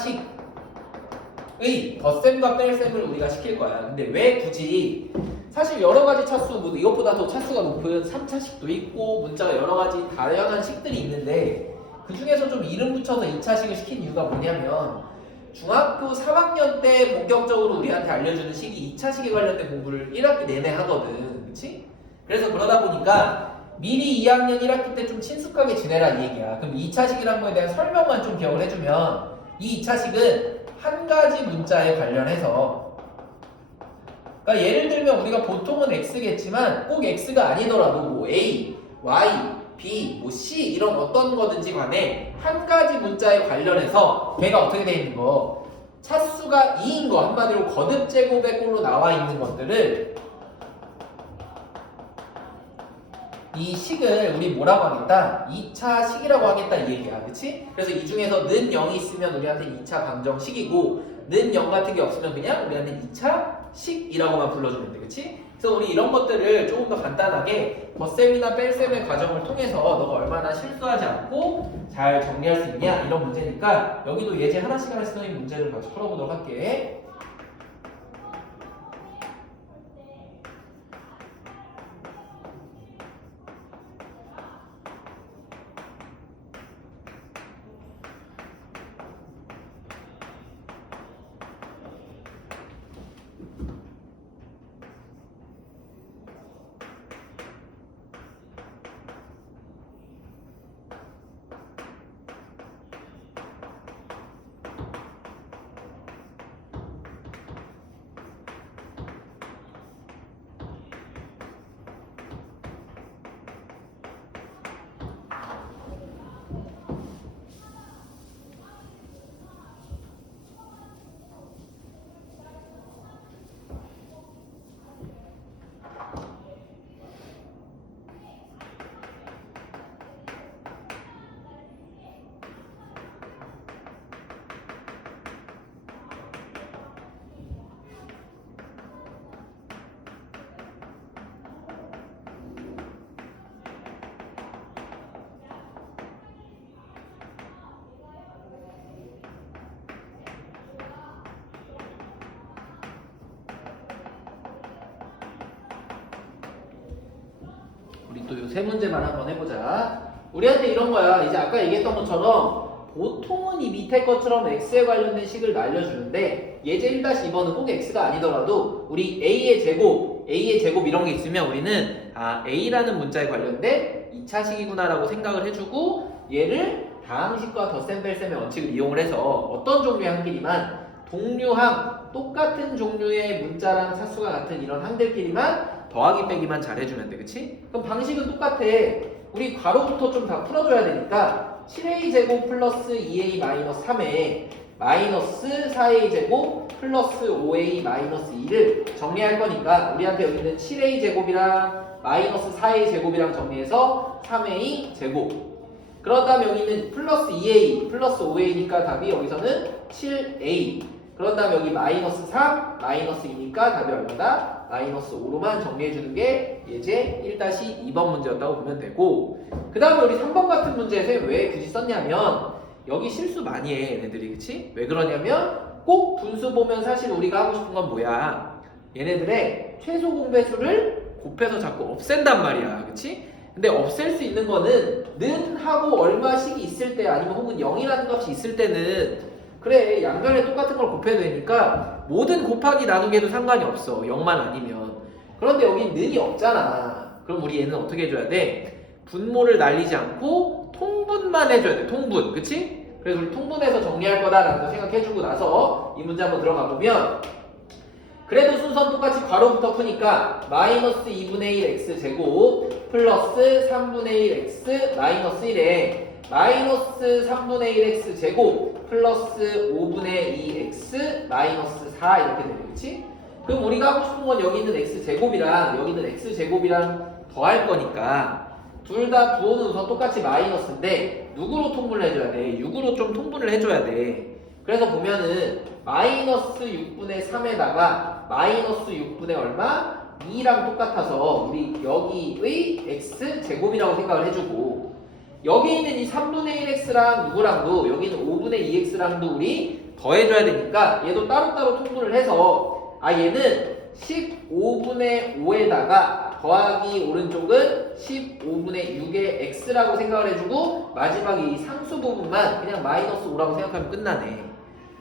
식의 덧셈과 뺄셈을 우리가 시킬 거야. 근데 왜 굳이 사실 여러 가지 차수, 뭐 이것보다 더 차수가 높은 3차식도 있고 문자가 여러 가지 다양한 식들이 있는데 그 중에서 좀 이름 붙여서 2차식을 시킨 이유가 뭐냐면 중학교 3학년 때 본격적으로 우리한테 알려주는 식이 2차식에 관련된 공부를 1학기 내내 하거든. 그치? 그래서 그러다 보니까 미리 2학년 1학기 때 좀 친숙하게 지내라 이 얘기야. 그럼 2차식이라는 거에 대한 설명만 좀 기억을 해주면 이 2차식은 한 가지 문자에 관련해서 그러니까 예를 들면 우리가 보통은 x겠지만 꼭 x가 아니더라도 뭐 a, y, b, 뭐 c 이런 어떤 거든지 간에 한 가지 문자에 관련해서 걔가 어떻게 돼 있는 거 차수가 2인 거 한마디로 거듭 제곱의 꼴로 나와 있는 것들을 이 식을 우리 뭐라고 하겠다? 2차 식이라고 하겠다 이 얘기야. 그치? 그래서 이 중에서 는 0이 있으면 우리한테 2차 방정식이고 는 0 같은 게 없으면 그냥 우리한테 2차 식이라고만 불러주면 돼. 그치? 그래서 우리 이런 것들을 조금 더 간단하게 덧셈이나 뺄셈의 과정을 통해서 너가 얼마나 실수하지 않고 잘 정리할 수 있냐 이런 문제니까 여기도 예제 하나씩 쓰는 문제를 같이 풀어보도록 할게. 또 요 세 문제만 한번 해보자. 우리한테 이런 거야. 이제 아까 얘기했던 것처럼 보통은 이 밑에 것처럼 x에 관련된 식을 날려주는데 예제 1-2번은 꼭 x가 아니더라도 우리 a의 제곱 이런 게 있으면 우리는 a라는 문자에 관련된 2차식이구나 라고 생각을 해주고 얘를 다항식과 덧셈 뺄셈의 원칙을 이용을 해서 어떤 종류의 항끼리만 동류항 똑같은 종류의 문자랑 차수가 같은 이런 항들끼리만 더하기 빼기만 잘 해주면 돼. 그치? 그럼 방식은 똑같아. 우리 괄호부터 좀 다 풀어줘야 되니까 7a 제곱 플러스 2a 마이너스 3에 마이너스 4a 제곱 플러스 5a 마이너스 2를 정리할 거니까 우리한테 여기는 7a 제곱이랑 마이너스 4a 제곱이랑 정리해서 3a 제곱. 그런 다음에 여기는 플러스 2a 플러스 5a니까 답이 여기서는 7a. 그런 다음에 여기 마이너스 3 마이너스 2니까 답이 얼마다? 마이너스 5로만 정리해주는 게 예제 1-2번 문제였다고 보면 되고, 그 다음에 우리 3번 같은 문제에서 왜 굳이 썼냐면 여기 실수 많이 해 얘네들이. 그치? 왜 그러냐면 꼭 분수 보면 사실 우리가 하고 싶은 건 뭐야? 얘네들의 최소 공배수를 곱해서 자꾸 없앤단 말이야. 그치? 근데 없앨 수 있는 거는 는 하고 얼마씩 있을 때 아니면 혹은 0이라는 값이 있을 때는 그래 양변에 똑같은 걸 곱해도 되니까 모든 곱하기 나누기 해도 상관이 없어 0만 아니면. 그런데 여기 는이 없잖아. 그럼 우리 얘는 어떻게 해줘야 돼? 분모를 날리지 않고 통분만 해줘야 돼. 통분. 그치? 그래서 우리 통분해서 정리할 거다라는 거 생각해주고 나서 이 문제 한번 들어가 보면 그래도 순서는 똑같이 괄호부터 푸니까 마이너스 2분의 1 x 제곱 플러스 3분의 1 x 마이너스 1에 마이너스 3분의 1 x 제곱 플러스 5분의 2 x 마이너스 4 이렇게 되는 거지? 그럼 우리가 하고 싶은 건 여기 있는 x 제곱이랑 여기 있는 x 제곱이랑 더할 거니까 둘 다 부호는 우선 똑같이 마이너스인데 누구로 통분을 해줘야 돼? 6으로 좀 통분을 해줘야 돼. 그래서 보면은 마이너스 6분의 3에다가 마이너스 6분의 얼마? 2랑 똑같아서 우리 여기의 x 제곱이라고 생각을 해주고 여기 있는 이 3분의 1x랑 누구랑도 여기 있는 5분의 2x랑도 우리 더해줘야 되니까 얘도 따로따로 통분을 해서 얘는 15분의 5에다가 더하기 오른쪽은 15분의 6의 x라고 생각을 해주고 마지막에 이 상수 부분만 그냥 마이너스 5라고 생각하면 끝나네.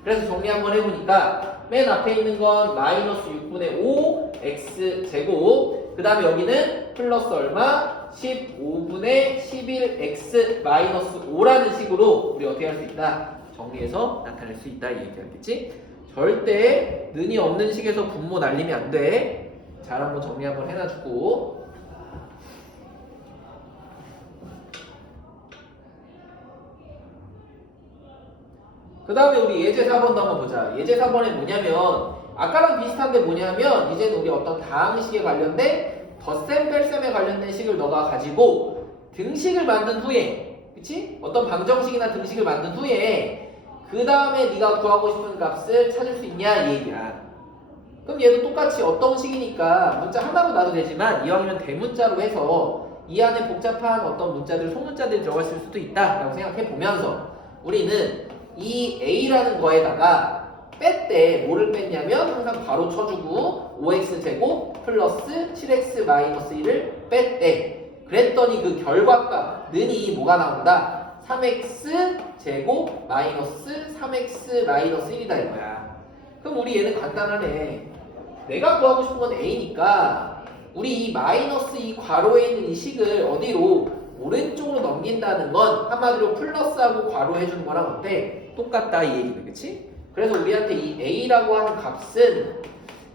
그래서 정리 한번 해보니까 맨 앞에 있는 건 마이너스 6분의 5 x 제곱 그 다음에 여기는 플러스 얼마? 15분의 11x 마이너스 5라는 식으로 우리 어떻게 할 수 있다? 정리해서 나타낼 수 있다 이 얘기겠지? 절대 는이 없는 식에서 분모 날리면 안 돼. 잘 한번 정리 한번 해놔주고 그 다음에 우리 예제 4번도 한번 보자. 예제 4번에 뭐냐면 아까랑 비슷한데 뭐냐면 이제는 우리 어떤 다항식에 관련된 덧셈 뺄셈에 관련된 식을 너가 가지고 등식을 만든 후에 그치? 어떤 방정식이나 등식을 만든 후에 그 다음에 네가 구하고 싶은 값을 찾을 수 있냐 이 얘기야. 그럼 얘도 똑같이 어떤 식이니까 문자 하나로 놔도 되지만 이왕이면 대문자로 해서 이 안에 복잡한 어떤 문자들 소문자들이 들어갔을 수도 있다 라고 생각해 보면서 우리는 이 a라는 거에다가 뺄 때 뭐를 뺐냐면 항상 바로 쳐주고 5x제곱 플러스 7x 마이너스 1을 뺄 때 그랬더니 그 결과값 는이 뭐가 나온다? 3x제곱 마이너스 3x 마이너스 1이다 이거야. 그럼 우리 얘는 간단하네. 내가 구하고 싶은 건 a니까 우리 이 마이너스 이 괄호에 있는 이 식을 어디로 오른쪽으로 넘긴다는 건 한마디로 플러스하고 괄호 해주는 거랑 어때? 똑같다 이 얘기는. 그치? 그래서 우리한테 이 a라고 하는 값은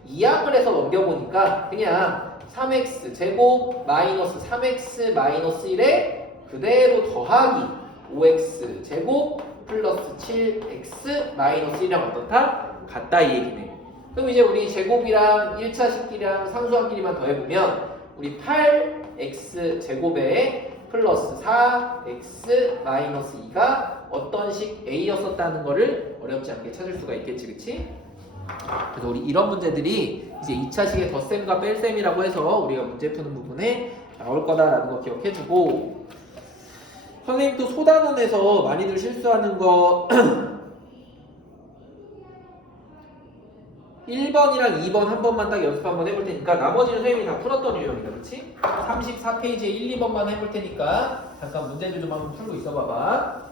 이항을 해서 넘겨보니까 그냥 3x 제곱 마이너스 3x 마이너스 1에 그대로 더하기 5x 제곱 플러스 7x 마이너스 1이랑 어떻다? 같다 이 얘기네. 그럼 이제 우리 제곱이랑 1차식끼리랑 상수항끼리만 더해보면 우리 8x 제곱에 플러스 4x 마이너스 2가 어떤 식 a였었다는 거를 어렵지 않게 찾을 수가 있겠지. 그치? 그래서 우리 이런 문제들이 이제 2차식의 덧셈과 뺄셈이라고 해서 우리가 문제 푸는 부분에 나올 거다라는 거 기억해주고 선생님 또 소단원에서 많이들 실수하는 거 1번이랑 2번 한 번만 딱 연습 한번 해볼 테니까 나머지는 선생님이 다 풀었던 유형이다. 그치? 34페이지에 1, 2번만 해볼 테니까 잠깐 문제들 좀 한번 풀고 있어 봐봐.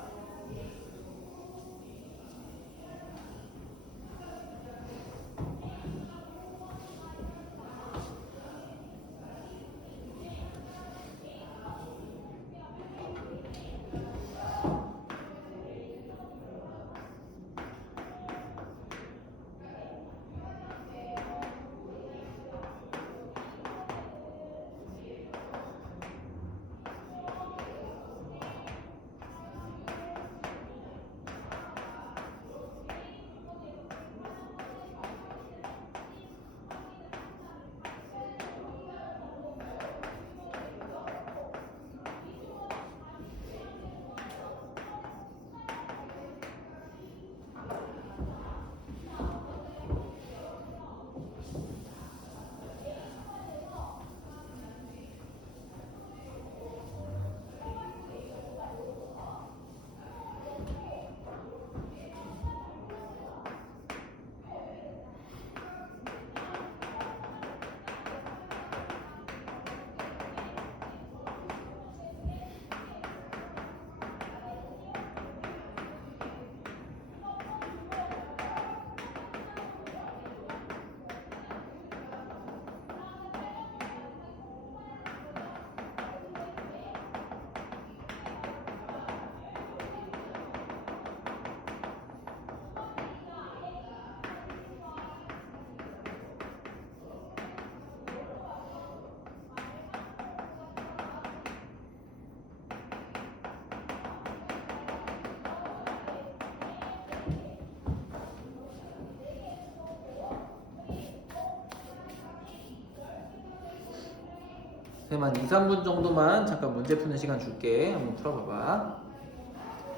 한 2, 3분 정도만 잠깐 문제 푸는 시간 줄게. 한번 풀어봐봐.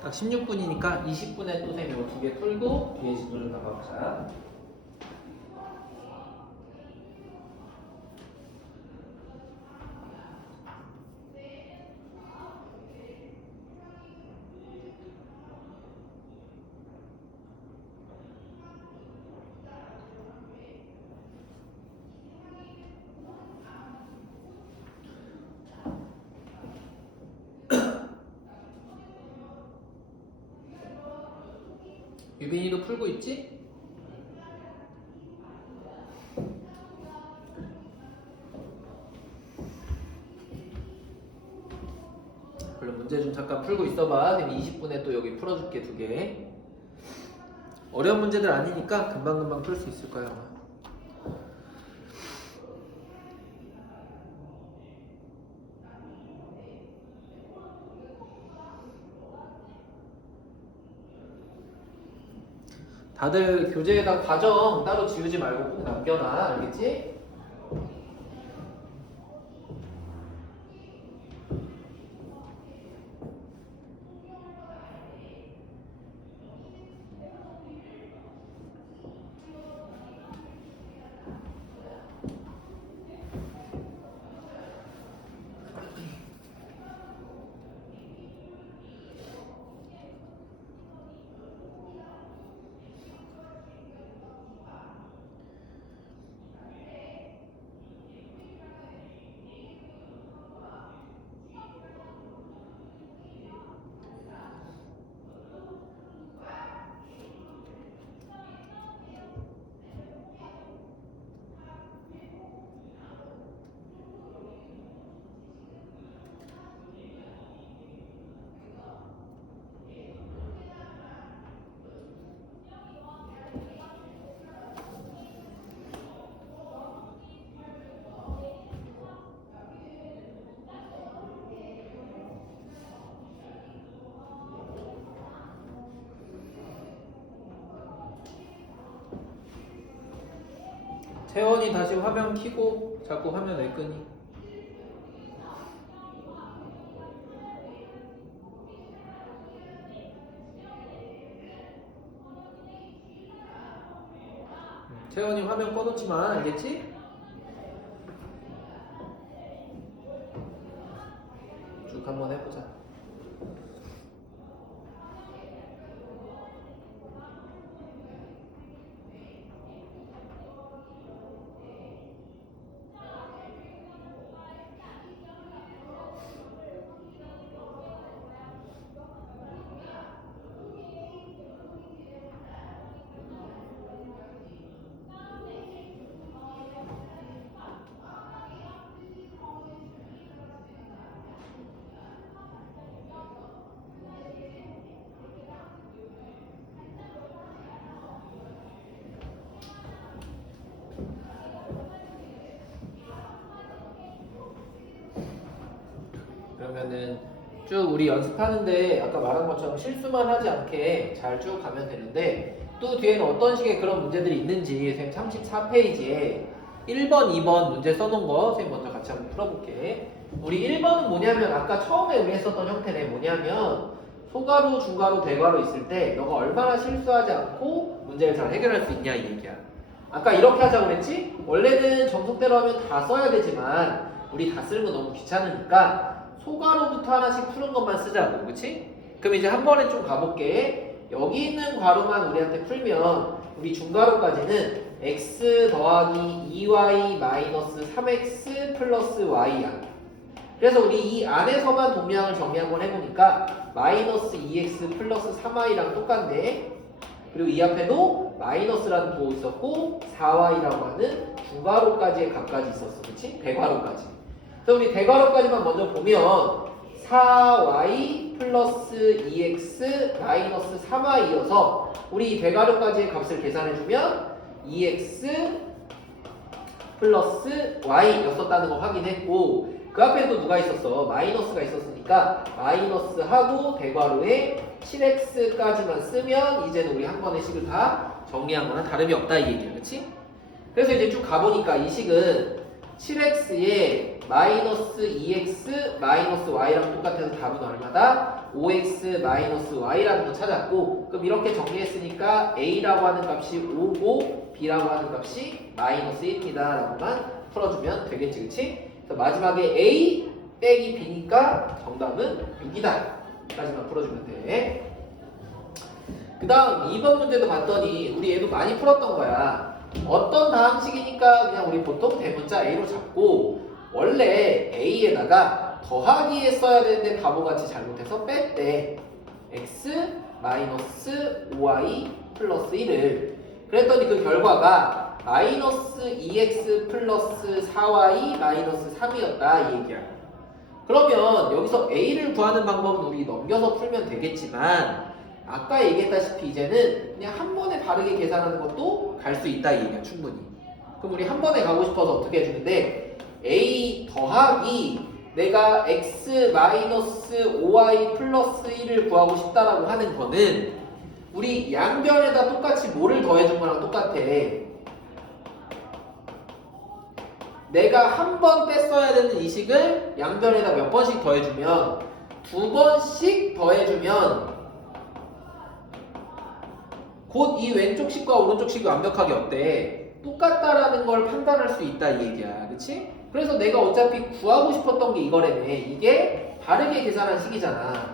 딱 16분이니까 20분에 또 선생님 이거 2개 풀고 뒤에 진도 좀 나가보자. 유빈이도 풀고 있지? 그럼 문제 좀 잠깐 풀고 있어봐. 그럼 20분에 또 여기 풀어줄게 2개. 어려운 문제들 아니니까 금방금방 풀 수 있을 거야 아마. 다들 교재에다 과정 따로 지우지 말고 꼭 남겨놔. 알겠지? 태원이 다시 화면 켜고 자꾸 화면 왜 끄니? 태원이 화면 꺼놓지 마. 알겠지? 쭉 한번 해보자. 쭉 우리 연습하는데 아까 말한 것처럼 실수만 하지 않게 잘 쭉 가면 되는데 또 뒤에는 어떤 식의 그런 문제들이 있는지 선생님 34페이지에 1번, 2번 문제 써놓은 거 선생님 먼저 같이 한번 풀어볼게. 우리 1번은 뭐냐면 아까 처음에 우리 했었던 형태네. 뭐냐면 소가로, 중가로, 대가로 있을 때 너가 얼마나 실수하지 않고 문제를 잘 해결할 수 있냐 이 얘기야. 아까 이렇게 하자고 그랬지? 원래는 정석대로 하면 다 써야 되지만 우리 다 쓰는 거 너무 귀찮으니까 소가로부터 하나씩 푸는 것만 쓰자고. 그치? 그럼 이제 한 번에 좀 가볼게. 여기 있는 괄호만 우리한테 풀면 우리 중괄호까지는 x 더하기 2y 마이너스 3x 플러스 y야. 그래서 우리 이 안에서만 동량을 정리 한번 해보니까 마이너스 2x 플러스 3y랑 똑같네. 그리고 이 앞에도 마이너스라는 부호 있었고 4y라고 하는 중괄호까지의 값까지 있었어. 그치? 대괄호까지. 그래서 우리 대괄호까지만 먼저 보면 4y 플러스 2x 마이너스 3y여서 우리 이 대괄호까지의 값을 계산해주면 2x 플러스 y였었다는 거 확인했고 그 앞에도 누가 있었어? 마이너스가 있었으니까 마이너스하고 대괄호에 7x까지만 쓰면 이제는 우리 한 번의 식을 다 정리한 거는 다름이 없다 이 얘기야. 그치? 그래서 이제 쭉 가보니까 이 식은 7x에 마이너스 2x 마이너스 y랑 똑같아서 답은 얼마다? 5x 마이너스 y라는 거 찾았고 그럼 이렇게 정리했으니까 a라고 하는 값이 5고 b라고 하는 값이 마이너스 1입니다 라고만 풀어주면 되겠지. 그치? 그래서 마지막에 a 빼기 b니까 정답은 6이다 까지만 풀어주면 돼. 그 다음 2번 문제도 봤더니 우리 얘도 많이 풀었던 거야. 어떤 다항식이니까 그냥 우리 보통 대문자 a로 잡고 원래 a에다가 더하기에 써야 되는데 바보같이 잘못해서 뺐대. x 마이너스 5y 플러스 1을 그랬더니 그 결과가 마이너스 2x 플러스 4y 마이너스 3이었다 이 얘기야. 그러면 여기서 a를 구하는 방법은 우리 넘겨서 풀면 되겠지만 아까 얘기했다시피 이제는 그냥 한 번에 바르게 계산하는 것도 갈 수 있다 이 얘기야. 충분히. 그럼 우리 한 번에 가고 싶어서 어떻게 해주는데 a 더하기 내가 x 마이너스 5y 플러스 1을 구하고 싶다라고 하는 거는 우리 양변에다 똑같이 뭐를 더해준 거랑 똑같아. 내가 한 번 뺐어야 되는 이 식을 양변에다 몇 번씩 더해주면 2번씩 더해주면 곧 이 왼쪽 식과 오른쪽 식이 완벽하게 어때? 똑같다라는 걸 판단할 수 있다 이 얘기야. 그치? 그래서 내가 어차피 구하고 싶었던 게 이거라며. 이게 바르게 계산한 식이잖아.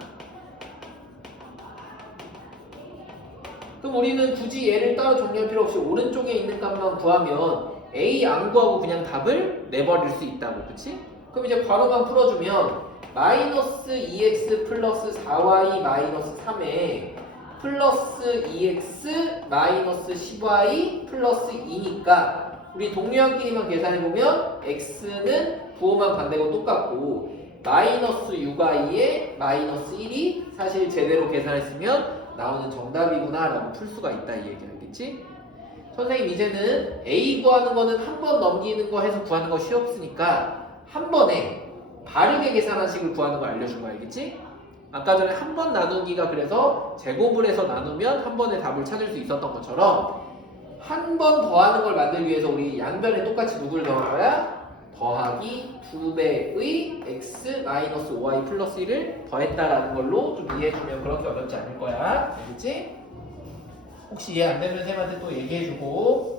그럼 우리는 굳이 얘를 따로 정리할 필요 없이 오른쪽에 있는 값만 구하면 a 안 구하고 그냥 답을 내버릴 수 있다고. 그치? 그럼 이제 괄호만 풀어주면 마이너스 2x 플러스 4y 마이너스 3에 플러스 2x 마이너스 10y 플러스 2니까 우리 동류항끼리만 계산해보면 x는 부호만 반대고 똑같고 마이너스 6y에 마이너스 1이 사실 제대로 계산했으면 나오는 정답이구나 라고 풀 수가 있다 이 얘기 알겠지? 선생님 이제는 a 구하는 거는 한 번 넘기는 거 해서 구하는 거 쉬웠으니까 한 번에 바르게 계산한 식을 구하는 거 알려준 거 알겠지? 아까 전에 한 번 나누기가 그래서 제곱을 해서 나누면 한 번에 답을 찾을 수 있었던 것처럼 한 번 더하는 걸 만들기 위해서 우리 양변에 똑같이 누구를 더할 거야? 더하기 2배의 x 마이너스 5y 플러스 1을 더했다라는 걸로 좀 이해해주면 그렇게 어렵지 않을 거야. 알겠지? 혹시 이해 안 되는 쌤한테 또 얘기해주고.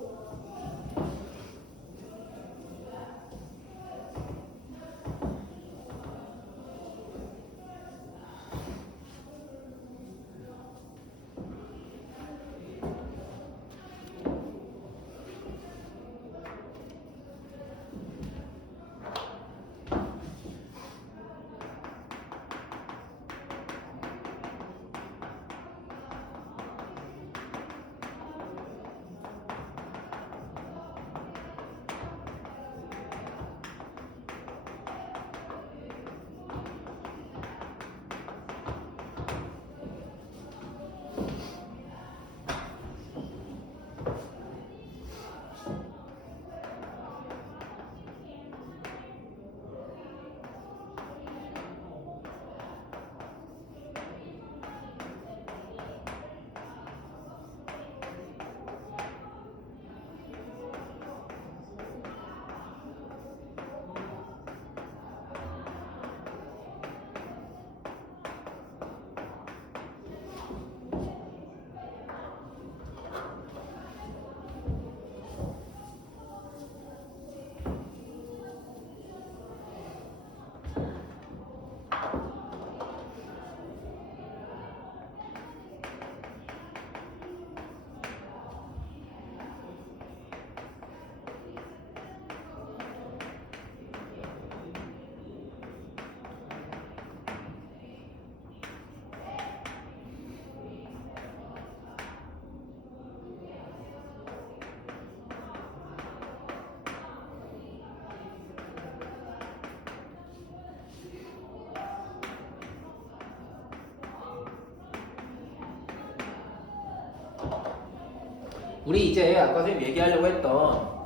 우리 이제 아까 선생님 얘기하려고 했던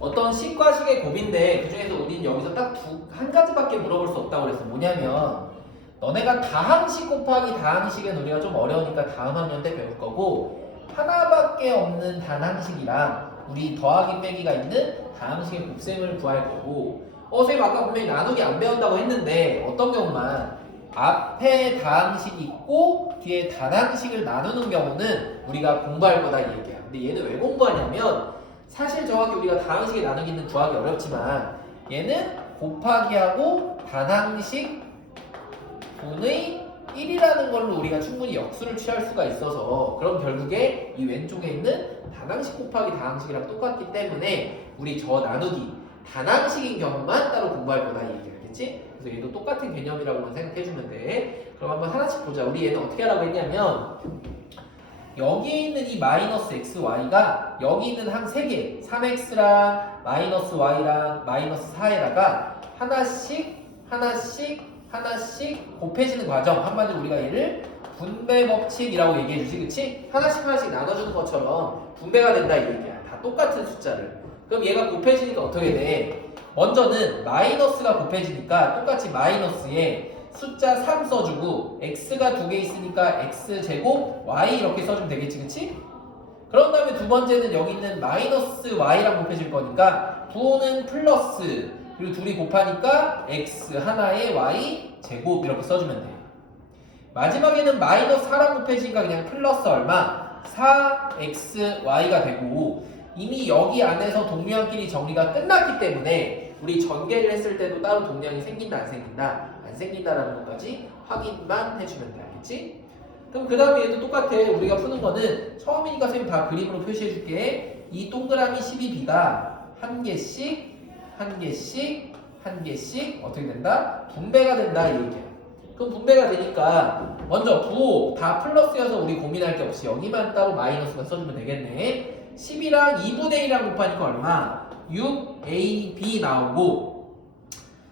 어떤 식과 식의 곱인데 그 중에서 우리는 여기서 딱 한 가지밖에 물어볼 수 없다고 그랬어. 뭐냐면 너네가 다항식 곱하기 다항식은 우리가 좀 어려우니까 다음 학년 때 배울 거고 하나밖에 없는 단항식이랑 우리 더하기 빼기가 있는 다항식의 곱셈을 구할 거고 선생님 아까 분명히 나누기 안 배운다고 했는데 어떤 경우만 앞에 다항식이 있고 뒤에 단항식을 나누는 경우는 우리가 공부할 거다 이 얘기야. 근데 얘는 왜 공부하냐면 사실 정확히 우리가 다항식에 나누기는 구하기 어렵지만 얘는 곱하기하고 단항식 분의 1이라는 걸로 우리가 충분히 역수를 취할 수가 있어서 그럼 결국에 이 왼쪽에 있는 단항식 곱하기 다항식이랑 똑같기 때문에 우리 저 나누기 단항식인 경우만 따로 공부할 거다 이 얘기 알겠지? 그래서 얘도 똑같은 개념이라고만 생각해주면 돼. 그럼 한번 하나씩 보자. 우리 얘는 어떻게 하라고 했냐면 여기에 있는 이 마이너스 xy가 여기 있는 항 3개 3x랑 마이너스 y랑 마이너스 4에다가 하나씩 곱해지는 과정. 한마디로 우리가 얘를 분배 법칙이라고 얘기해 주지, 그치? 하나씩 나눠주는 것처럼 분배가 된다 이 얘기야. 다 똑같은 숫자를. 그럼 얘가 곱해지니까 어떻게 돼? 먼저는 마이너스가 곱해지니까 똑같이 마이너스에 숫자 3 써주고 x가 2개 있으니까 x제곱 y 이렇게 써주면 되겠지, 그치? 그런 다음에 두 번째는 여기 있는 마이너스 y랑 곱해질 거니까 부호는 플러스 그리고 둘이 곱하니까 x 하나에 y 제곱 이렇게 써주면 돼. 마지막에는 마이너스 4랑 곱해지니까 그냥 플러스 얼마? 4xy가 되고 이미 여기 안에서 동류항끼리 정리가 끝났기 때문에 우리 전개를 했을 때도 따로 동류항이 생긴다 안 생긴다? 안 생긴다라는 것까지 확인만 해주면 돼. 알겠지? 그럼 그 다음에 얘도 똑같아. 우리가 푸는 거는 처음이니까 선생님 다 그림으로 표시해줄게. 이 동그라미 12b가 한 개씩 어떻게 된다? 분배가 된다 이 얘기야. 그럼 분배가 되니까 먼저 부호 다 플러스여서 우리 고민할 게 없이 여기만 따로 마이너스만 써주면 되겠네. 10이랑 2분의 1이랑 곱하니까 얼마? 6ab 나오고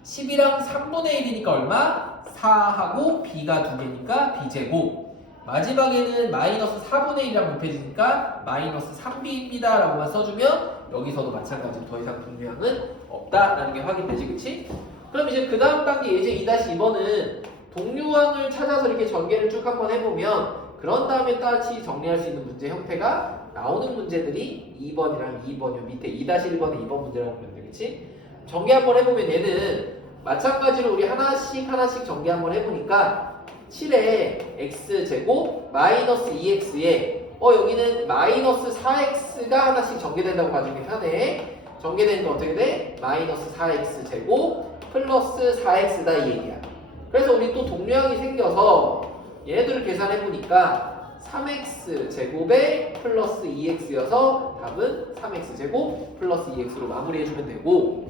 10이랑 3분의 1이니까 얼마? 4하고 b가 2개니까 b제곱. 마지막에는 마이너스 4분의 1이랑 곱해지니까 마이너스 3b입니다 라고만 써주면 여기서도 마찬가지로 더 이상 분류량은 없다라는 게 확인되지, 그치? 그럼 이제 그 다음 단계 예제 2-2번은 동류항을 찾아서 이렇게 전개를 쭉 한번 해보면 그런 다음에 따지 정리할 수 있는 문제 형태가 나오는 문제들이 2번이랑 2번 요 밑에 2-1번의 2번 문제라고 보면 돼, 그치? 전개 한번 해보면 얘는 마찬가지로 우리 하나씩 정개 한번 해보니까 7에 x제곱 마이너스 2x에 여기는 마이너스 4x가 하나씩 전개된다고 봐주는 게 편해. 전개되는 거 어떻게 돼? 마이너스 4x제곱 플러스 4x다 이 얘기야. 그래서 우리 또 동류항이 생겨서 얘네들을 계산해보니까 3x제곱에 플러스 2x여서 답은 3x제곱 플러스 2x로 마무리해주면 되고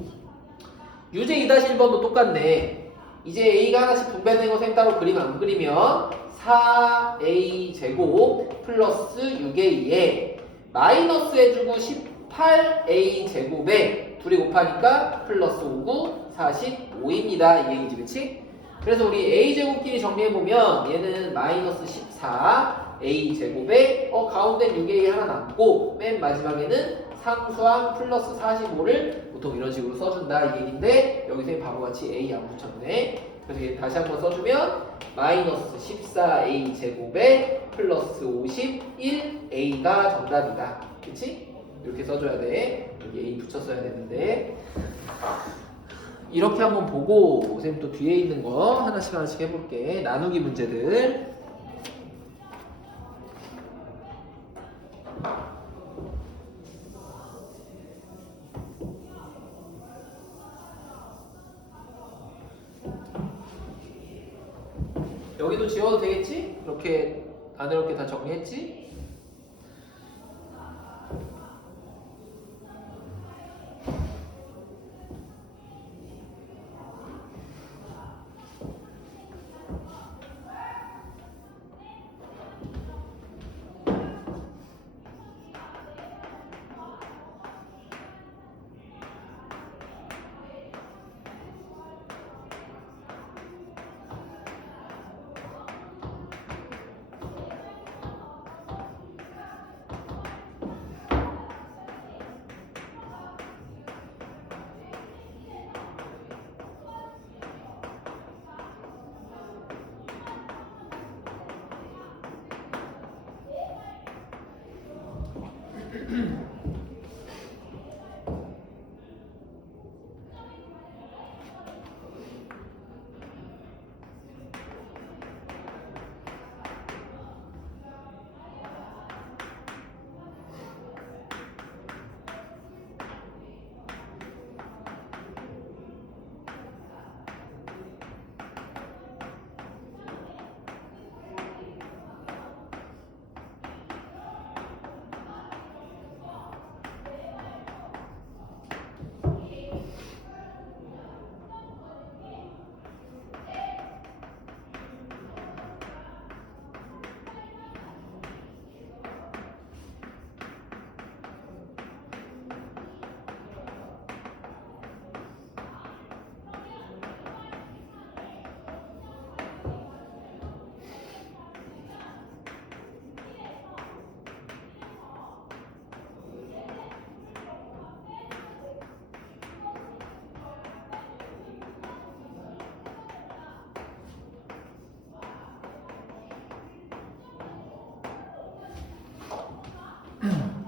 유제 2-1번도 똑같네. 이제 A가 하나씩 분배된 거 선생님 따로 그림 안 그리면 4A제곱 플러스 6A에 마이너스 해주고 18A제곱에 둘이 곱하니까 플러스 5, 45입니다. 이 얘기지, 그치? 그래서 우리 A제곱끼리 정리해보면 얘는 마이너스 14A제곱에 가운데 6A 하나 남고 맨 마지막에는 상수항 플러스 45를 보통 이런 식으로 써준다 이 얘기인데 여기서 바보같이 A 안 붙였네. 그래서 얘 다시 한번 써주면 마이너스 14A 제곱에 플러스 51A가 정답이다. 그치? 이렇게 써줘야 돼. 여기 A 붙였어야 되는데 이렇게 한번 보고 선생님 또 뒤에 있는 거 하나씩 해볼게. 나누기 문제들. 여기도 지워도 되겠지? 이렇게 안 이렇게 다 정리했지?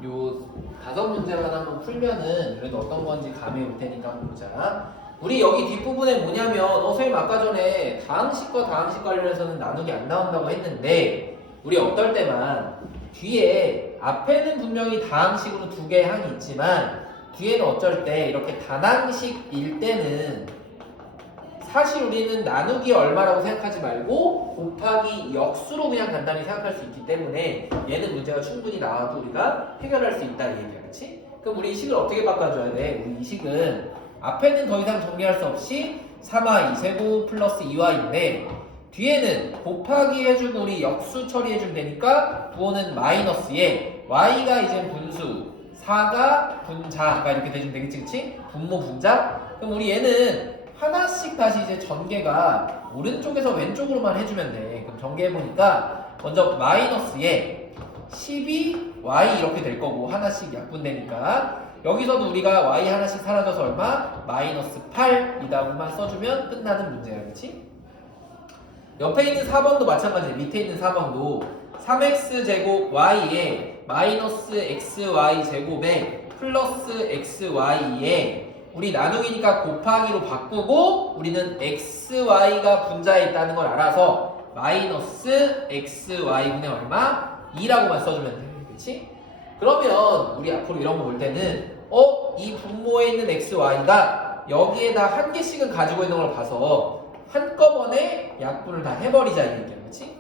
요 5문제를 한번 풀면은 그래도 어떤 건지 감이 올 테니까 한번 보자. 우리 여기 뒷부분에 뭐냐면 선생님 아까 전에 다항식과 다항식 관련해서는 나누기 안 나온다고 했는데 우리 어떨 때만 뒤에 앞에는 분명히 다항식으로 2개 항이 있지만 뒤에는 어쩔 때 이렇게 단항식일 때는 사실 우리는 나누기 얼마라고 생각하지 말고 곱하기 역수로 그냥 간단히 생각할 수 있기 때문에 얘는 문제가 충분히 나와도 우리가 해결할 수 있다 이 얘기야, 그렇지? 그럼 우리 이 식을 어떻게 바꿔줘야 돼? 우리 이 식은 앞에는 더 이상 정리할 수 없이 3y 제곱 플러스 2y인데 뒤에는 곱하기 해주고 우리 역수 처리해주면 되니까 부호는 마이너스에 y가 이제 분수 4가 분자가 이렇게 되면 되겠지, 그치? 분모 분자? 그럼 우리 얘는 하나씩 다시 이제 전개가 오른쪽에서 왼쪽으로만 해주면 돼. 그럼 전개해보니까 먼저 마이너스에 12y 이렇게 될 거고 하나씩 약분되니까 여기서도 우리가 y 하나씩 사라져서 얼마? 마이너스 8 이 다음만 써주면 끝나는 문제야, 그치? 옆에 있는 4번도 마찬가지야. 밑에 있는 4번도 3x 제곱 y에 마이너스 xy 제곱에 플러스 xy에 우리 나누기니까 곱하기로 바꾸고 우리는 xy가 분자에 있다는 걸 알아서 마이너스 xy분의 얼마? 2라고만 써주면 돼. 그치? 그러면 우리 앞으로 이런 거 볼 때는 이 분모에 있는 xy가 여기에다 한 개씩은 가지고 있는 걸 봐서 한꺼번에 약분을 다 해버리자 이 얘기야. 그치?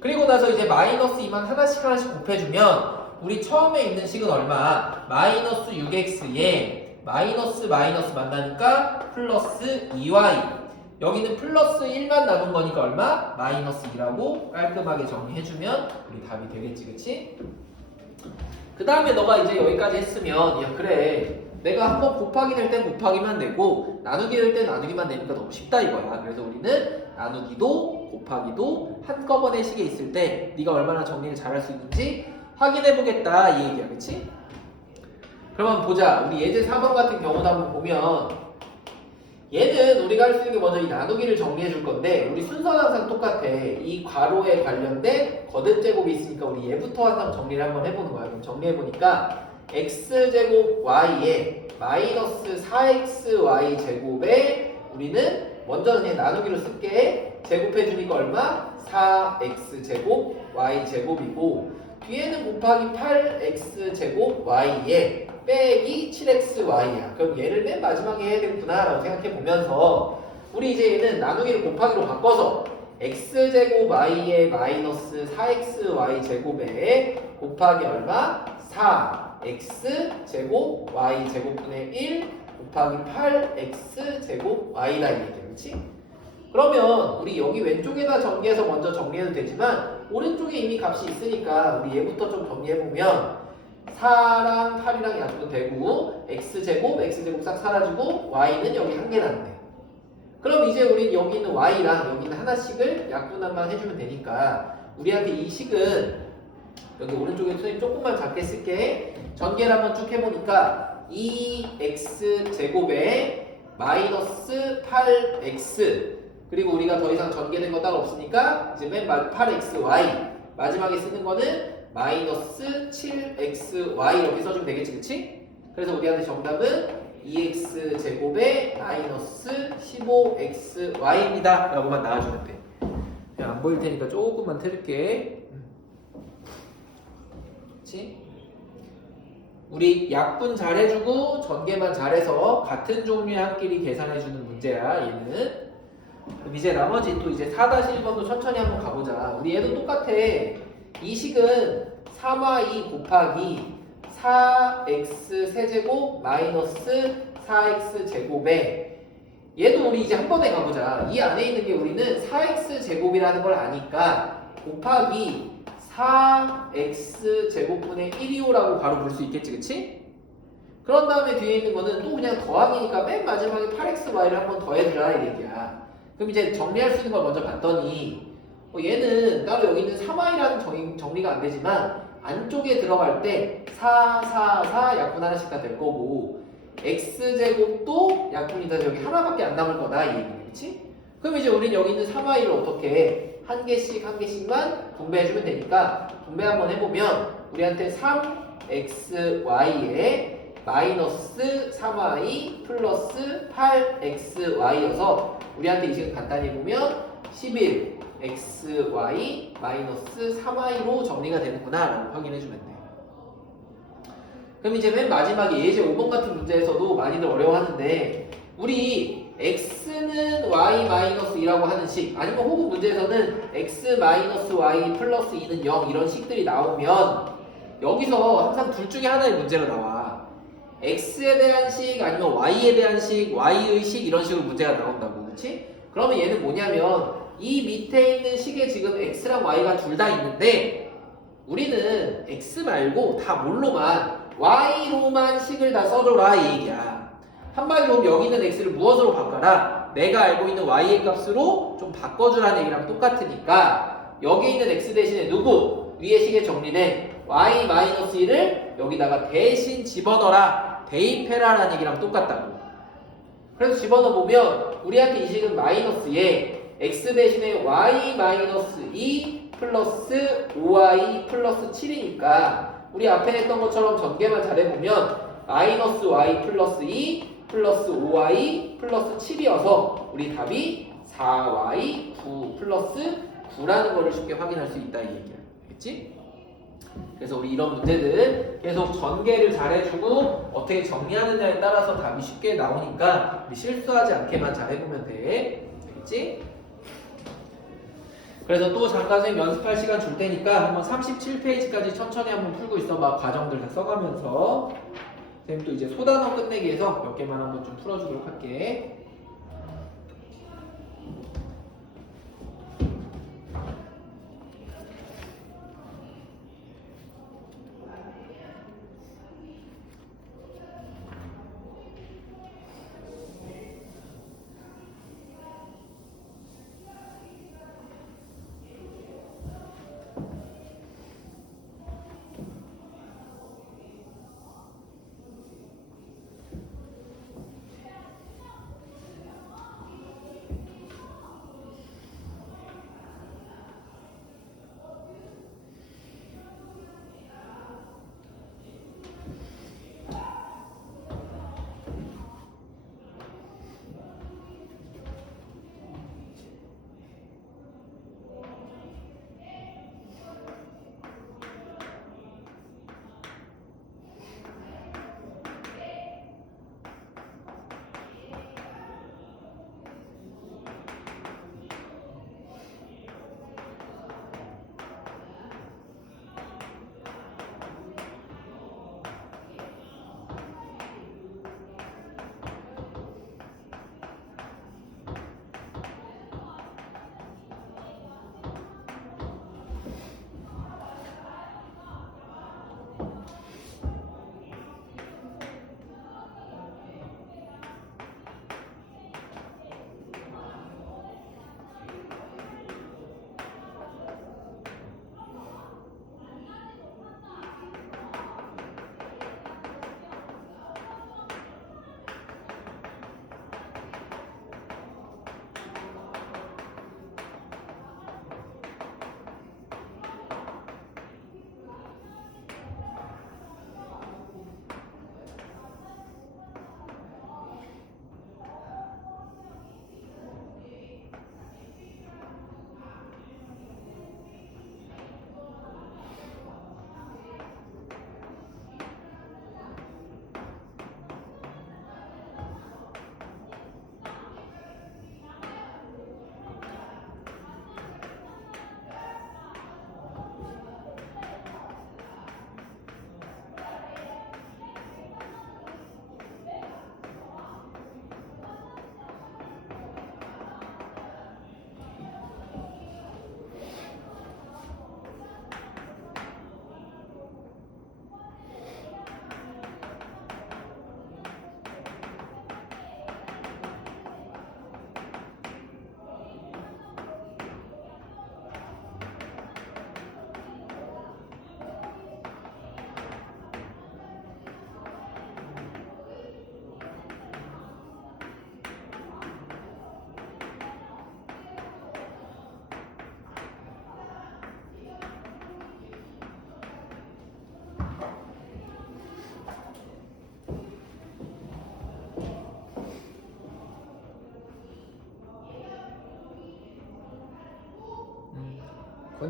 그리고 나서 이제 마이너스 2만 하나씩 곱해주면 우리 처음에 있는 식은 얼마? 마이너스 6x에 마이너스 마이너스 만나니까 플러스 2y 여기는 플러스 1만 남은 거니까 얼마? 마이너스 2라고 깔끔하게 정리해주면 우리 답이 되겠지, 그치? 그 다음에 너가 이제 여기까지 했으면 야 그래 내가 한번 곱하기 될 때 곱하기만 내고 나누기 될 때 나누기만 내니까 너무 쉽다 이거야. 그래서 우리는 나누기도 곱하기도 한꺼번에 식에 있을 때 네가 얼마나 정리를 잘할 수 있는지 확인해보겠다 이 얘기야, 그치? 그러면 보자. 우리 예제 4번 같은 경우도 한번 보면 얘는 우리가 할 수 있는 게 먼저 이 나누기를 정리해 줄 건데 우리 순서는 항상 똑같아. 이 괄호에 관련된 거듭제곱이 있으니까 우리 얘부터 항상 정리를 한번 해보는 거야. 그럼 정리해보니까 x제곱 y에 마이너스 4xy 제곱에 우리는 먼저 그냥 나누기로 쓸게. 제곱해주니까 얼마? 4x제곱 y제곱이고 뒤에는 곱하기 8x제곱 y에 빼기 7xy야. 그럼 얘를 맨 마지막에 해야 되겠구나 라고 생각해 보면서 우리 이제 얘는 나누기를 곱하기로 바꿔서 x제곱 y에 마이너스 4xy 제곱에 곱하기 얼마? 4x제곱 y 제곱분의 1 곱하기 8x제곱 y다 이 얘기야. 그렇지? 그러면 우리 여기 왼쪽에다 전개해서 먼저 정리해도 되지만 오른쪽에 이미 값이 있으니까 우리 얘부터 좀 정리해보면 4랑 8이랑 약분되고 x제곱 싹 사라지고 y는 여기 한 개 남네. 그럼 이제 우리 여기 있는 y랑 여기 있는 하나씩을 약분만 해주면 되니까 우리한테 이 식은 여기 오른쪽에 선생님 조금만 작게 쓸게. 전개를 한번 쭉 해보니까 2x제곱에 마이너스 8x 그리고 우리가 더 이상 전개된 거 따로 없으니까 이제 맨 8xy 마지막에 쓰는 거는 마이너스 7xy 이렇게 써주면 되겠지, 그치? 그래서 우리한테 정답은 2x 제곱에 마이너스 15xy입니다 라고만 나와주면 돼. 그냥 안 보일 테니까 조금만 틀을게. 그치? 우리 약분 잘해주고 전개만 잘해서 같은 종류의 합끼리 계산해주는 문제야 얘는. 그럼 이제 나머지 또 이제 4-1번도 천천히 한번 가보자. 우리 얘도 똑같아. 이 식은 3y 곱하기 4x 세제곱 마이너스 4x 제곱에 얘도 우리 이제 한 번에 가보자. 이 안에 있는 게 우리는 4x 제곱이라는 걸 아니까 곱하기 4x 제곱분의 1이오라고 바로 볼 수 있겠지, 그치? 그런 다음에 뒤에 있는 거는 또 그냥 더하기니까 맨 마지막에 8xy를 한 번 더해주라 이 얘기야. 그럼 이제 정리할 수 있는 걸 먼저 봤더니 얘는 따로 여기 있는 3y라는 정리가 안 되지만 안쪽에 들어갈 때 4, 4, 4 약분 하나씩 다 될 거고 x제곱도 약분이 다 여기 하나밖에 안 남을 거다 이 얘기네, 그치? 그럼 이제 우리는 여기 있는 3y를 어떻게 해? 한 개씩만 분배해주면 되니까 분배 한번 해보면 우리한테 3xy에 마이너스 3y 플러스 8xy여서 우리한테 이 식은 간단히 해보면 11xy 마이너스 3y로 정리가 되는구나 라고 확인해주면 돼. 그럼 이제 맨 마지막에 예제 5번 같은 문제에서도 많이들 어려워하는데 우리 x는 y 마이너스 2라고 하는 식 아니면 혹은 문제에서는 x 마이너스 y 플러스 2는 0 이런 식들이 나오면 여기서 항상 둘 중에 하나의 문제가 나와. x에 대한 식 아니면 y에 대한 식, y의 식 이런 식으로 문제가 나온다고, 그렇지? 그러면 얘는 뭐냐면 이 밑에 있는 식에 지금 x랑 y가 둘 다 있는데 우리는 x 말고 다 뭘로만 y로만 식을 다 써줘라 이 얘기야. 한마디로 여기 있는 x를 무엇으로 바꿔라? 내가 알고 있는 y의 값으로 좀 바꿔주라는 얘기랑 똑같으니까 여기 있는 x 대신에 누구? 위의 식에 정리된 y-1을 여기다가 대신 집어넣어라, 대입해라라는 얘기랑 똑같다고. 그래서 집어넣어보면 우리한테 이 식은 마이너스에 x 대신에 y-2 플러스 5y 플러스 7이니까 우리 앞에 했던 것처럼 전개만 잘해보면 마이너스 y 플러스 2 플러스 5y 플러스 7이어서 우리 답이 4y 9 플러스 9라는 거를 쉽게 확인할 수 있다 이 얘기야. 알겠지? 그래서 우리 이런 문제들 계속 전개를 잘해주고 어떻게 정리하느냐에 따라서 답이 쉽게 나오니까 우리 실수하지 않게만 잘해보면 돼. 알겠지? 그래서 또 잠깐 선생님 연습할 시간 줄 테니까 한번 37페이지까지 천천히 한번 풀고 있어봐. 과정들 다 써가면서 선생님 또 이제 소단어 끝내기 위해서 몇 개만 한번 좀 풀어주도록 할게.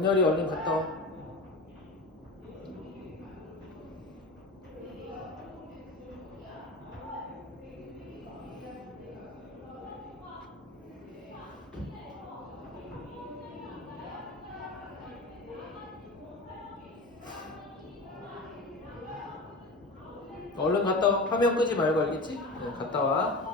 정렬이 얼른 갔다 와. 얼른 갔다 와. 화면 끄지 말고 알겠지? 네, 갔다 와.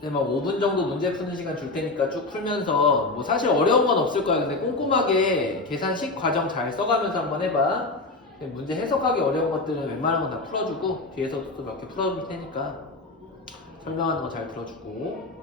네, 막 5분 정도 문제 푸는 시간 줄 테니까 쭉 풀면서 뭐 사실 어려운 건 없을 거야. 근데 꼼꼼하게 계산식 과정 잘 써가면서 한번 해봐. 네, 문제 해석하기 어려운 것들은 웬만한 건 다 풀어주고 뒤에서도 또 몇 개 풀어줄 테니까 설명하는 거 잘 들어주고.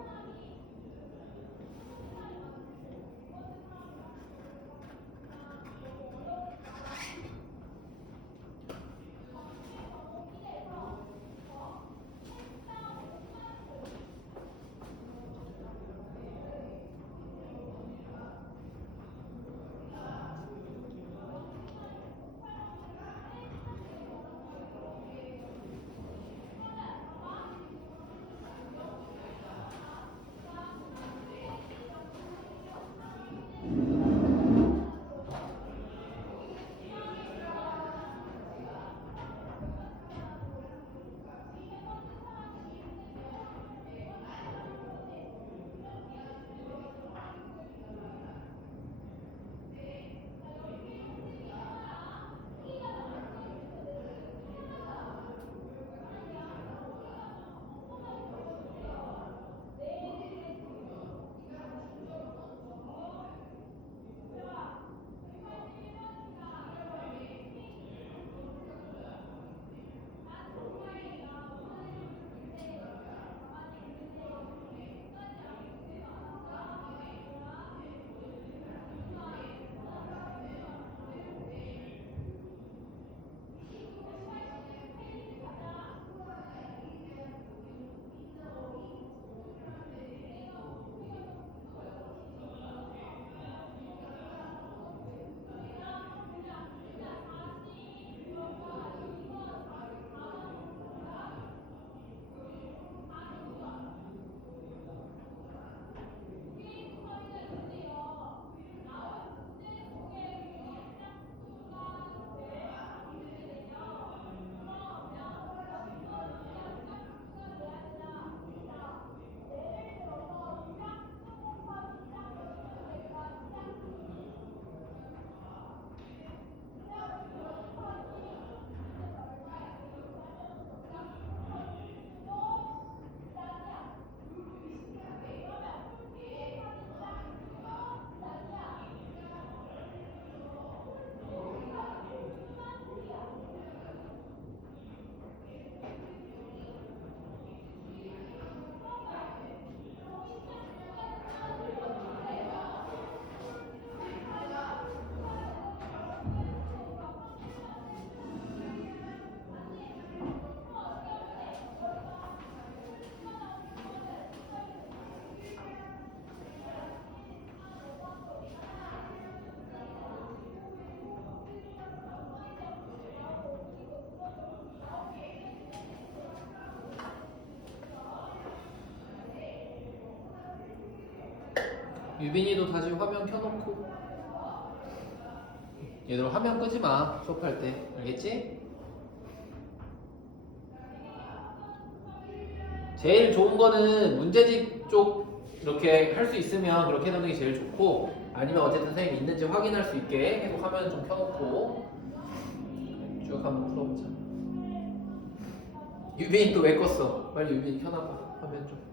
유빈이도 다시 화면 켜놓고. 얘들 화면 끄지 마. 수업할 때. 알겠지? 제일 좋은 거는 문제집 쪽 이렇게 할 수 있으면 그렇게 해놓는 게 제일 좋고, 아니면 어쨌든 선생님이 있는지 확인할 수 있게 계속 화면 좀 켜놓고 쭉 한번 풀어보자. 유빈이 또 왜 껐어? 빨리 유빈이 켜놔봐. 화면 좀.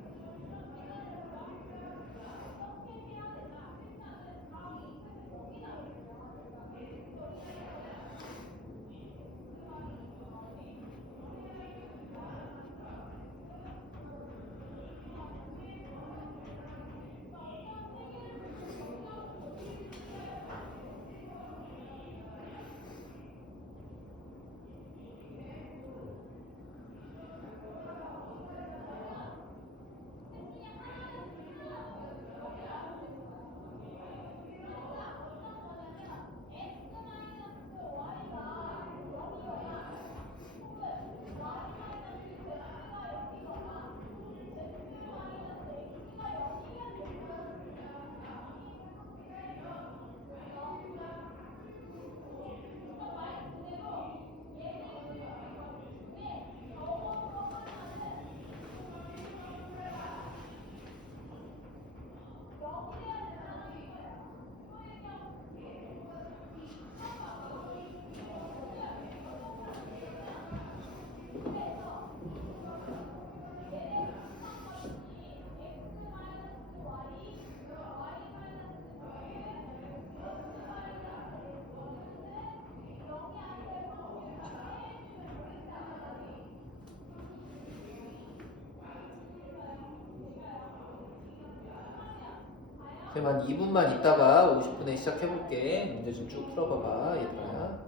그럼 한 2분만 있다가 50분에 시작해볼게. 문제 좀 쭉 풀어봐봐 얘들아.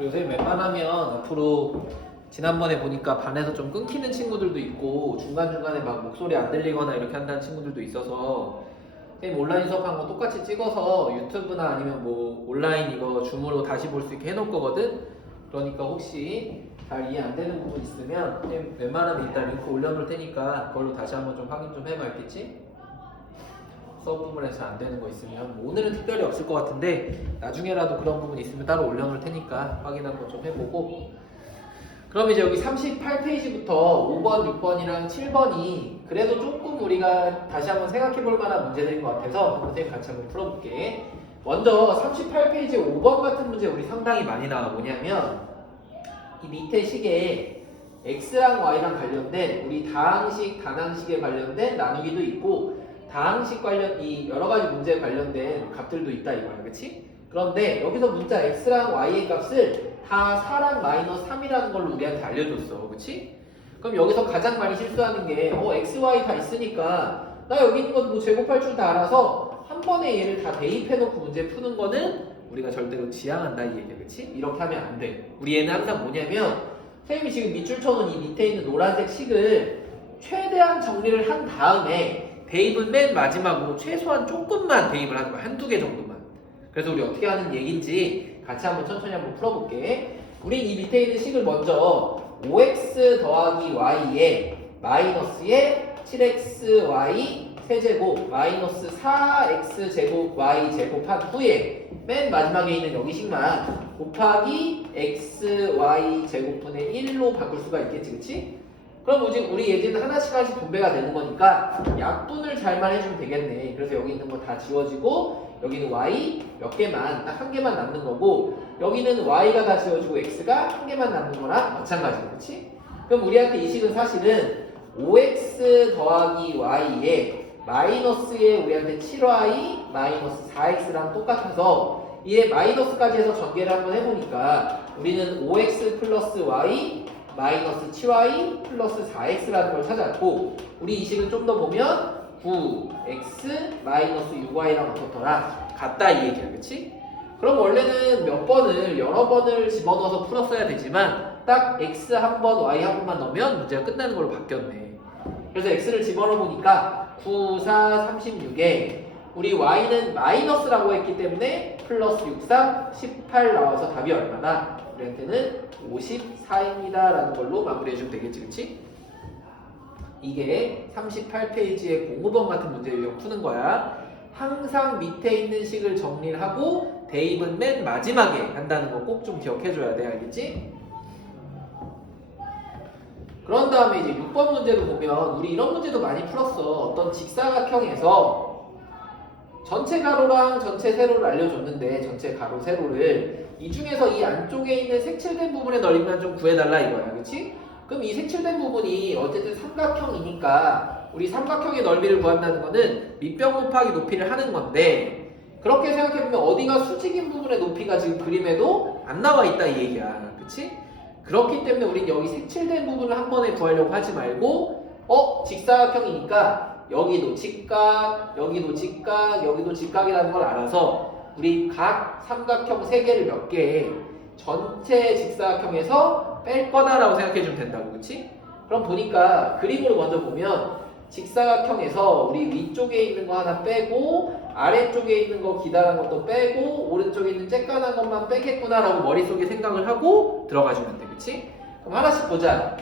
요새 웬만하면 앞으로 지난번에 보니까 반에서 좀 끊기는 친구들도 있고 중간중간에 막 목소리 안 들리거나 이렇게 한다는 친구들도 있어서 선생님 온라인 수업한 거 똑같이 찍어서 유튜브나 아니면 뭐 온라인 이거 줌으로 다시 볼 수 있게 해놓을 거거든. 그러니까 혹시 잘 이해 안 되는 부분 있으면 선생님 웬만하면 일단 링크 올려놓을 테니까 그걸로 다시 한번 좀 확인 좀 해봐. 알겠지? 수업 부분에서 안 되는 거 있으면 뭐 오늘은 특별히 없을 것 같은데 나중에라도 그런 부분 있으면 따로 올려놓을 테니까 확인 한번 좀 해보고. 그럼 이제 여기 38페이지부터 5번, 6번이랑 7번이 그래도 조금 우리가 다시 한번 생각해 볼 만한 문제들인 것 같아서 선생님 같이 한번 풀어볼게. 먼저 38페이지 5번 같은 문제 우리 상당히 많이 나와. 뭐냐면 이 밑에 식에 x랑 y랑 관련된 우리 다항식, 단항식에 관련된 나누기도 있고 다항식 관련 이 여러 가지 문제에 관련된 값들도 있다 이거야, 그렇지? 그런데 여기서 문자 x랑 y의 값을 다 4랑 마이너스 3이라는 걸로 우리한테 알려줬어, 그렇지? 그럼 여기서 가장 많이 실수하는 게 x, y 다 있으니까 나 여기 있는 건 뭐 제곱할 줄 다 알아서 한 번에 얘를 다 대입해놓고 문제 푸는 거는 우리가 절대로 지향한다 이 얘기야, 그렇지? 이렇게 하면 안 돼. 우리 얘는 항상 뭐냐면 선생님이 지금 밑줄 쳐놓은 이 밑에 있는 노란색 식을 최대한 정리를 한 다음에 대입은 맨 마지막으로 최소한 조금만 대입을 하는 거야. 한두 개 정도만. 그래서 우리 어떻게 하는 얘기인지 같이 한번 천천히 한번 풀어볼게. 우린 이 밑에 있는 식을 먼저 5x 더하기 y에 마이너스에 7xy 세제곱 마이너스 4x 제곱 y 제곱한 후에 맨 마지막에 있는 여기 식만 곱하기 xy 제곱분의 1로 바꿀 수가 있겠지, 그치? 그럼 지금 우리 예제는 하나씩 분배가 되는 거니까 약분을 잘만 해주면 되겠네. 그래서 여기 있는 거 다 지워지고 여기는 y 몇 개만 딱 한 개만 남는 거고 여기는 y가 다 지워지고 x가 한 개만 남는 거랑 마찬가지, 그렇지? 그럼 우리한테 이 식은 사실은 5x 더하기 y에 마이너스에 우리한테 7y 마이너스 4x랑 똑같아서 얘 마이너스까지 해서 전개를 한번 해보니까 우리는 5x 플러스 y 마이너스 7y 플러스 4x라는 걸 찾았고 우리 이 식은 좀 더 보면 9x 마이너스 6y랑 어떻더라? 같다 이 얘기야, 그치? 그럼 원래는 몇 번을 여러 번을 집어넣어서 풀었어야 되지만 딱 x 한 번, y 한 번만 넣으면 문제가 끝나는 걸로 바뀌었네. 그래서 x를 집어넣어 보니까 9, 4, 36에 우리 y는 마이너스라고 했기 때문에 플러스 6, 3, 18 나와서 답이 얼마나? 우리한테는 54입니다 라는 걸로 마무리해주면 되겠지, 그치? 이게 38페이지의 공부번 같은 문제 유형 푸는 거야. 항상 밑에 있는 식을 정리를 하고 대입은 맨 마지막에 한다는 거 꼭 좀 기억해줘야 돼, 알겠지? 그런 다음에 이제 6번 문제도 보면 우리 이런 문제도 많이 풀었어. 어떤 직사각형에서 전체 가로랑 전체 세로를 알려줬는데 전체 가로 세로를 이 중에서 이 안쪽에 있는 색칠된 부분의 넓이만 좀 구해달라 이거야, 그치? 그럼 이 색칠된 부분이 어쨌든 삼각형이니까 우리 삼각형의 넓이를 구한다는 거는 밑변 곱하기 높이를 하는 건데 그렇게 생각해보면 어디가 수직인 부분의 높이가 지금 그림에도 안 나와 있다 이 얘기야, 그치? 그렇기 때문에 우린 여기 색칠된 부분을 한 번에 구하려고 하지 말고 직사각형이니까 여기도 직각, 여기도 직각, 여기도 직각이라는 걸 알아서 우리 각 삼각형 3개를 몇 개 전체 직사각형에서 뺄 거다라고 생각해주면 된다고, 그치? 그럼 보니까 그림으로 먼저 보면 직사각형에서 우리 위쪽에 있는 거 하나 빼고 아래쪽에 있는 거 기다란 것도 빼고 오른쪽에 있는 쬐깐한 것만 빼겠구나 라고 머릿속에 생각을 하고 들어가주면 돼, 그치? 그럼 하나씩 보자.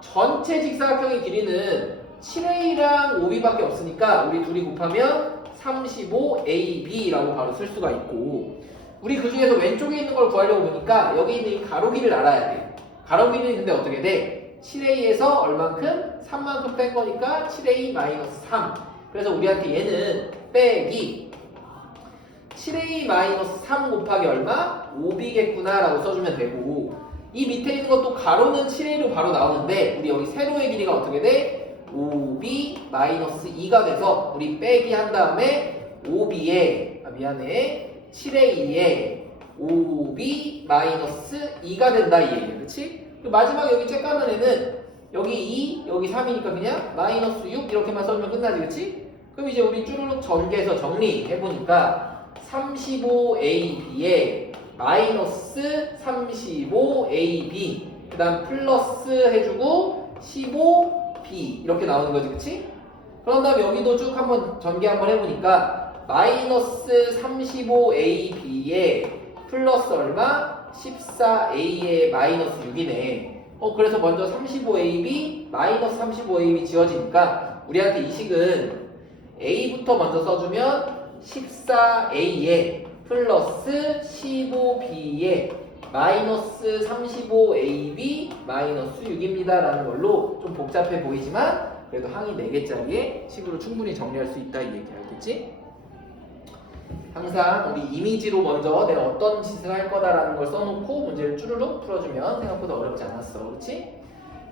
전체 직사각형의 길이는 7a랑 5b밖에 없으니까 우리 둘이 곱하면 35ab라고 바로 쓸 수가 있고, 우리 그 중에서 왼쪽에 있는 걸 구하려고 보니까 여기 있는 이 가로길을 알아야 돼. 가로길은 근데 어떻게 돼? 7a에서 얼만큼? 3만큼 뺀 거니까 7a-3. 그래서 우리한테 얘는 빼기 7a-3 곱하기 얼마? 5b겠구나 라고 써주면 되고, 이 밑에 있는 것도 가로는 7a로 바로 나오는데 우리 여기 세로의 길이가 어떻게 돼? 5b-2가 돼서 우리 빼기 한 다음에 5b에 미안해 7a에 5b-2가 된다 이 얘기야. 그치? 마지막에 여기 쬐까는 애는 여기 2 여기 3이니까 그냥 -6 이렇게만 써주면 끝나지. 그치? 그럼 이제 우리 쭈루룩 전개해서 정리해보니까 35ab에 -35ab 그 다음 플러스 해주고 15b 이렇게 나오는 거지. 그치? 그런 다음에 여기도 쭉 한번 전개 한번 해보니까 -35ab에 플러스 얼마? 14a에 -6이네. 그래서 먼저 35ab -35ab 지워지니까 우리한테 이 식은 a부터 먼저 써주면 14a에 플러스 15b에 -35ab -6입니다 라는 걸로 좀 복잡해 보이지만 그래도 항이 4개짜리의 식으로 충분히 정리할 수 있다 이 얘기 알겠지? 항상 우리 이미지로 먼저 내가 어떤 짓을 할 거다라는 걸 써놓고 문제를 쭈르륵 풀어주면 생각보다 어렵지 않았어. 그렇지?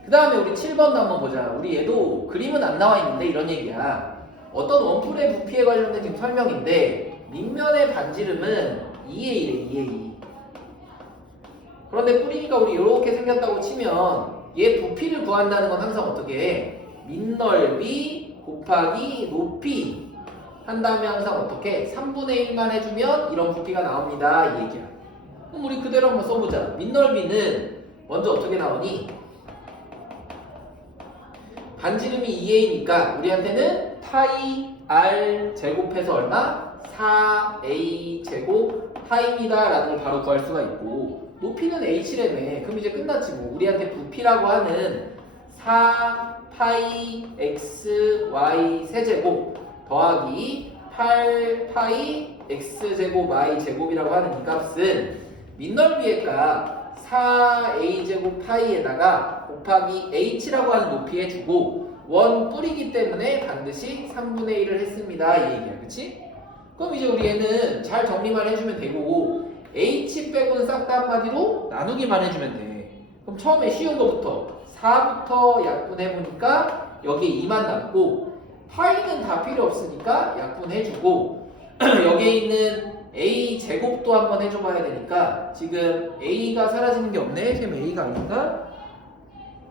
그 다음에 우리 7번도 한번 보자. 우리 얘도 그림은 안 나와 있는데 이런 얘기야. 어떤 원뿔의 부피에 관련된 지금 설명인데 밑면의 반지름은 2a래 2a. 그런데 뿌리니까 우리 이렇게 생겼다고 치면 얘 부피를 구한다는 건 항상 어떻게 해? 밑넓이 곱하기 높이 한 다음에 항상 어떻게? 3분의 1만 해주면 이런 부피가 나옵니다 이 얘기야. 그럼 우리 그대로 한번 써보자. 밑넓이는 먼저 어떻게 나오니? 반지름이 2a니까 우리한테는 파이 r 제곱해서 얼마? 4a 제곱 파입니다 라는 걸 바로 구할 수가 있고, 높이는 h라며. 그럼 이제 끝났지 뭐. 우리한테 부피라고 하는 4파이 x y 세제곱 더하기 8파이 x제곱 y제곱이라고 하는 이 값은 밑넓이의 값 4a제곱 파이에다가 곱하기 h라고 하는 높이 해주고 원 뿌리기 때문에 반드시 3분의 1을 했습니다 이 얘기야. 그치? 그럼 이제 우리 얘는 잘 정리만 해주면 되고 h 빼고는 싹 다 한마디로 나누기만 해주면 돼. 그럼 처음에 쉬운 거부터 4부터 약분해보니까 여기에 2만 남고 파이는 다 필요 없으니까 약분해주고 여기에 있는 a 제곱도 한번 해줘봐야 되니까 지금 a가 사라지는 게 없네. 쌤 a가 아닌가?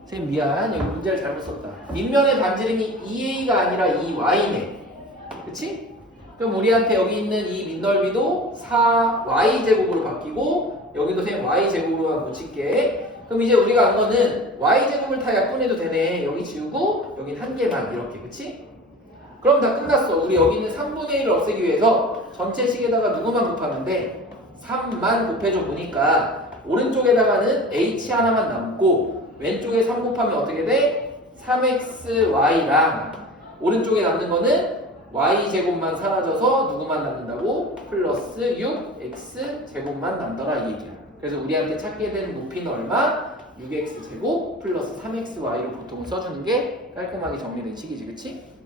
쌤 미안 여기 문제를 잘못 썼다. 밑면의 반지름이 2a가 아니라 2y네. 그치? 그럼 우리한테 여기 있는 이 밑넓이도 4y제곱으로 바뀌고 여기도 쌤 y제곱으로만 붙일게. 그럼 이제 우리가 한 거는 y제곱을 다 약분해도 되네. 여기 지우고 여긴 한 개만 이렇게. 그치? 그럼 다 끝났어. 우리 여기 있는 3분의 1을 없애기 위해서 전체 식에다가 누구만 곱하면 돼? 3만 곱해줘 보니까 오른쪽에다가는 h 하나만 남고 왼쪽에 3 곱하면 어떻게 돼? 3xy랑 오른쪽에 남는 거는 y제곱만 사라져서 누구만 남는다고? 플러스 6x제곱만 남더라 이 얘기야. 그래서 우리한테 찾게 되는 높이는 얼마? 6x제곱 플러스 3xy로 보통 써주는 게 깔끔하게 정리된 식이지. 그치?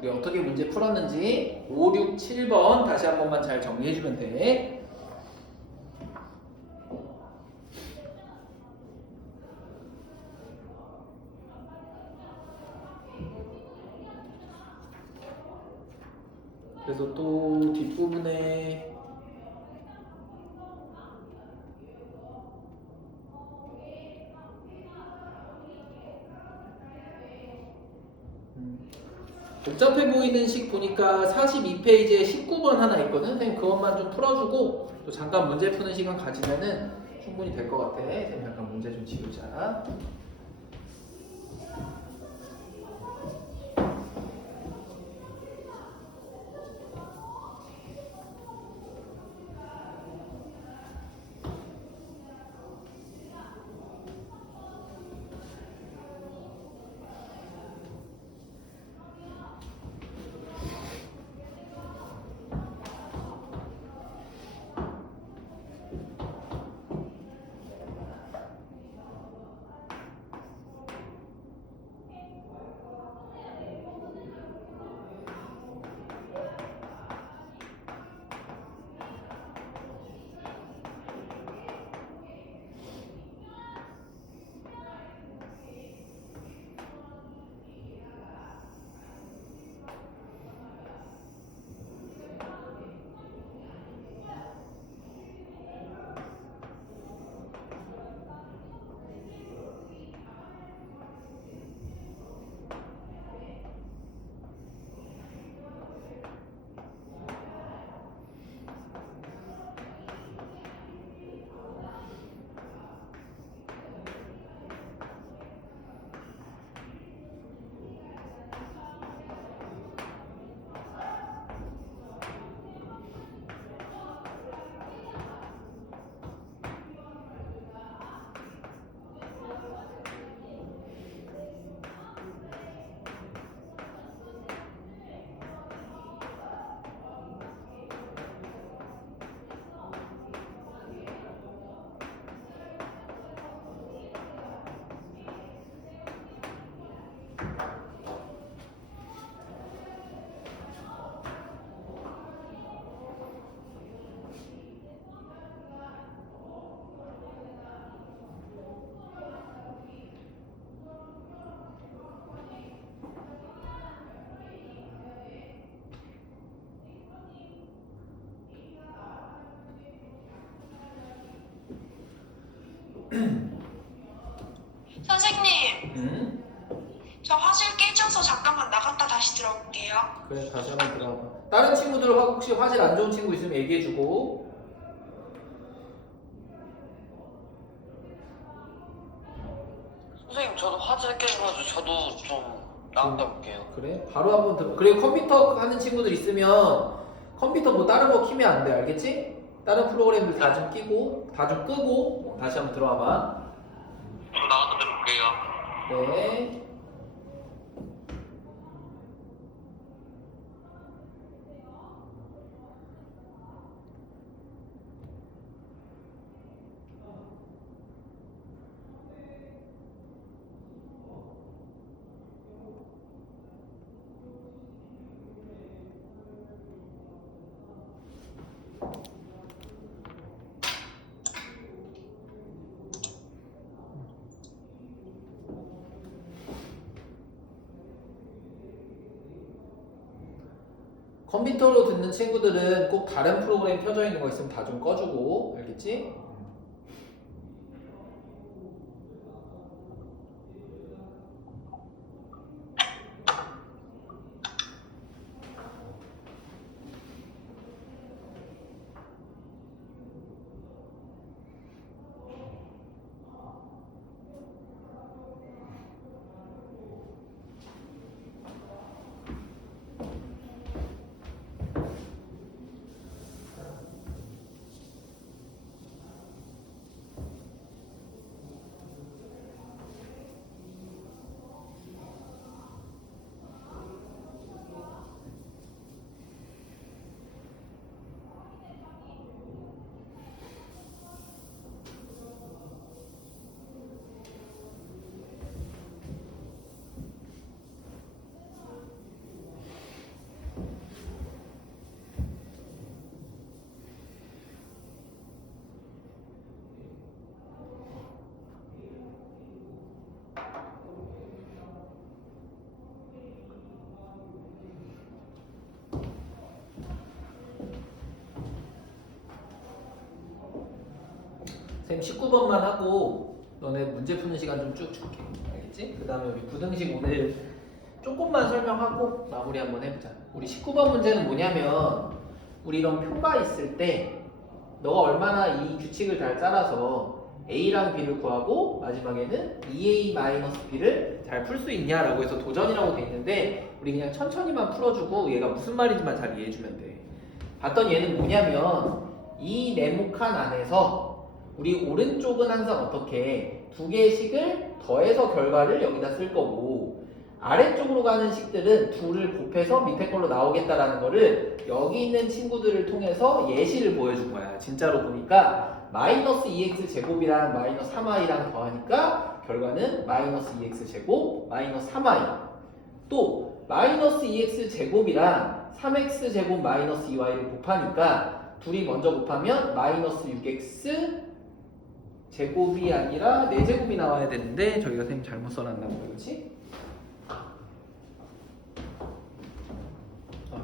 우리 어떻게 문제 풀었는지 5, 6, 7번 다시 한 번만 잘 정리해주면 돼. 그래서 또 뒷부분에 복잡해 보이는 식 보니까 42페이지에 19번 하나 있거든. 선생님 그것만 좀 풀어주고 또 잠깐 문제 푸는 시간 가지면은 충분히 될 것 같아. 선생님 잠깐 문제 좀 지우자. 선생님, 저 화실 깨져서 잠깐만 나갔다 다시 들어올게요. 그래, 다시 한번 들어봐. 다른 친구들 혹시 화질 안 좋은 친구 있으면 얘기해주고. 선생님 저도 화질 깨져가지고 저도 좀 나갔다 올게요. 그래? 바로 한번 들어. 그리고 컴퓨터 하는 친구들 있으면 컴퓨터 뭐 다른 거 키면 안 돼, 알겠지? 다른 프로그램들 다 좀 끼고, 다 좀 끄고 다시 한번 들어와봐. 좀 나갔다 들어올게요. 네. 컴퓨터로 듣는 친구들은 꼭 다른 프로그램 켜져 있는 거 있으면 다 좀 꺼주고, 알겠지? 쌤 19번만 하고 너네 문제 푸는 시간 좀 쭉 줄게. 알겠지? 그 다음에 우리 부등식 오늘 조금만 설명하고 마무리 한번 해보자. 우리 19번 문제는 뭐냐면 우리 이런 표가 있을 때 너가 얼마나 이 규칙을 잘 따라서 A랑 B를 구하고 마지막에는 2A-B를 잘 풀 수 있냐라고 해서 도전이라고 돼 있는데 우리 그냥 천천히만 풀어주고 얘가 무슨 말인지만 잘 이해해주면 돼. 봤던 얘는 뭐냐면 이 네모칸 안에서 우리 오른쪽은 항상 어떻게 두 개의 식을 더해서 결과를 여기다 쓸 거고 아래쪽으로 가는 식들은 둘을 곱해서 밑에 걸로 나오겠다라는 거를 여기 있는 친구들을 통해서 예시를 보여준 거야. 진짜로 보니까 마이너스 2x 제곱이랑 마이너스 3y랑 더하니까 결과는 마이너스 2x 제곱 마이너스 3y 또 마이너스 2x 제곱이랑 3x 제곱 마이너스 2y를 곱하니까 둘이 먼저 곱하면 마이너스 6x 제곱이 아니라 4제곱이 나와야 되는데 저희가 선생님 잘못 써놨나 보다. 그렇지?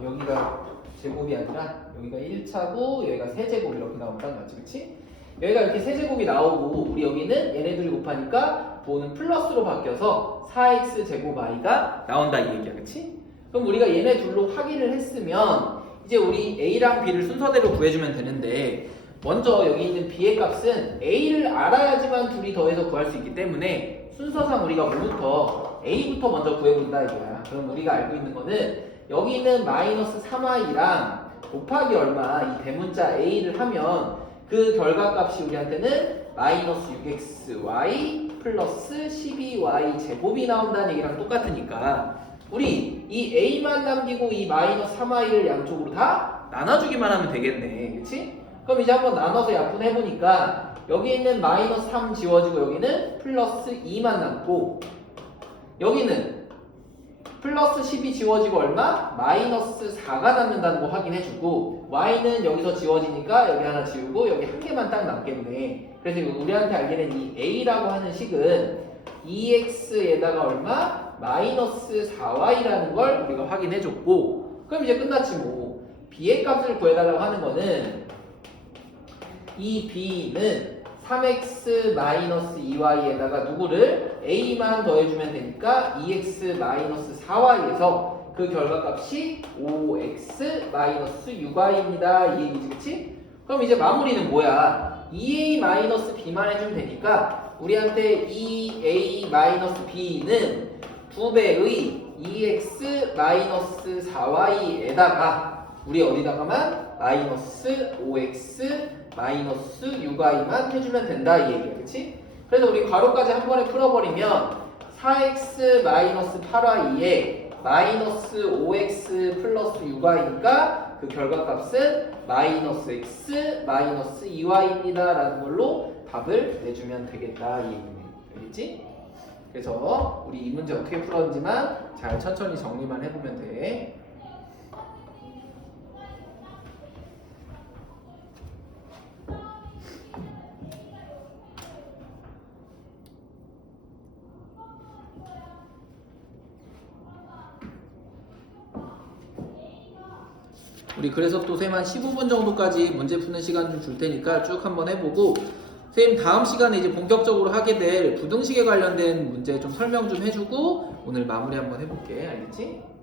여기가 제곱이 아니라 여기가 1차고 여기가 세제곱 이렇게 나오면 딱 맞지? 그치? 여기가 이렇게 세제곱이 나오고 우리 여기는 얘네들이 곱하니까 부호는 플러스로 바뀌어서 4x 제곱 y가 나온다 이 얘기야. 그치? 그럼 우리가 얘네 둘로 확인을 했으면 이제 우리 a랑 b를 순서대로 구해주면 되는데 먼저 여기 있는 b의 값은 a를 알아야지만 둘이 더해서 구할 수 있기 때문에 순서상 우리가 뭐부터 a부터 먼저 구해본다 이거야. 그럼 우리가 알고 있는 거는 여기 있는 마이너스 3y랑 곱하기 얼마 이 대문자 a를 하면 그 결과값이 우리한테는 마이너스 6xy 플러스 12y 제곱이 나온다는 얘기랑 똑같으니까 우리 이 a만 남기고 이 마이너스 3y를 양쪽으로 다 나눠주기만 하면 되겠네. 그치? 그럼 이제 한번 나눠서 약분해보니까 여기 있는 마이너스 3 지워지고 여기는 플러스 2만 남고 여기는 플러스 10이 지워지고 얼마? 마이너스 4가 남는다는 거 확인해주고 y는 여기서 지워지니까 여기 하나 지우고 여기 한 개만 딱 남겠네. 그래서 우리한테 알게 된 이 a라고 하는 식은 2x에다가 얼마? 마이너스 4y라는 걸 우리가 확인해줬고 그럼 이제 끝났지 뭐. b의 값을 구해달라고 하는 거는 이 b는 3x-2y에다가 누구를 a만 더해주면 되니까 2x-4y에서 그 결과값이 5x-6y입니다. 이 얘기지, 그치? 그럼 이제 마무리는 뭐야? 2a-b만 해주면 되니까 우리한테 2a-b는 2배의 2x-4y에다가 우리 어디다가만 마이너스 5x-6y만 해주면 된다 이 얘기야, 그치? 그래서 우리 괄호까지 한 번에 풀어버리면 4x-8y에 마이너스 5x 플러스 6y니까 그 결과값은 마이너스 x 마이너스 2y입니다 라는 걸로 답을 내주면 되겠다 이 얘기네. 알겠지? 그래서 우리 이 문제 어떻게 풀었는지만 잘 천천히 정리만 해보면 돼. 우리 그래서 또 쌤 한 15분 정도까지 문제 푸는 시간 좀 줄 테니까 쭉 한번 해보고 쌤 다음 시간에 이제 본격적으로 하게 될 부등식에 관련된 문제 좀 설명 좀 해주고 오늘 마무리 한번 해볼게. 알겠지?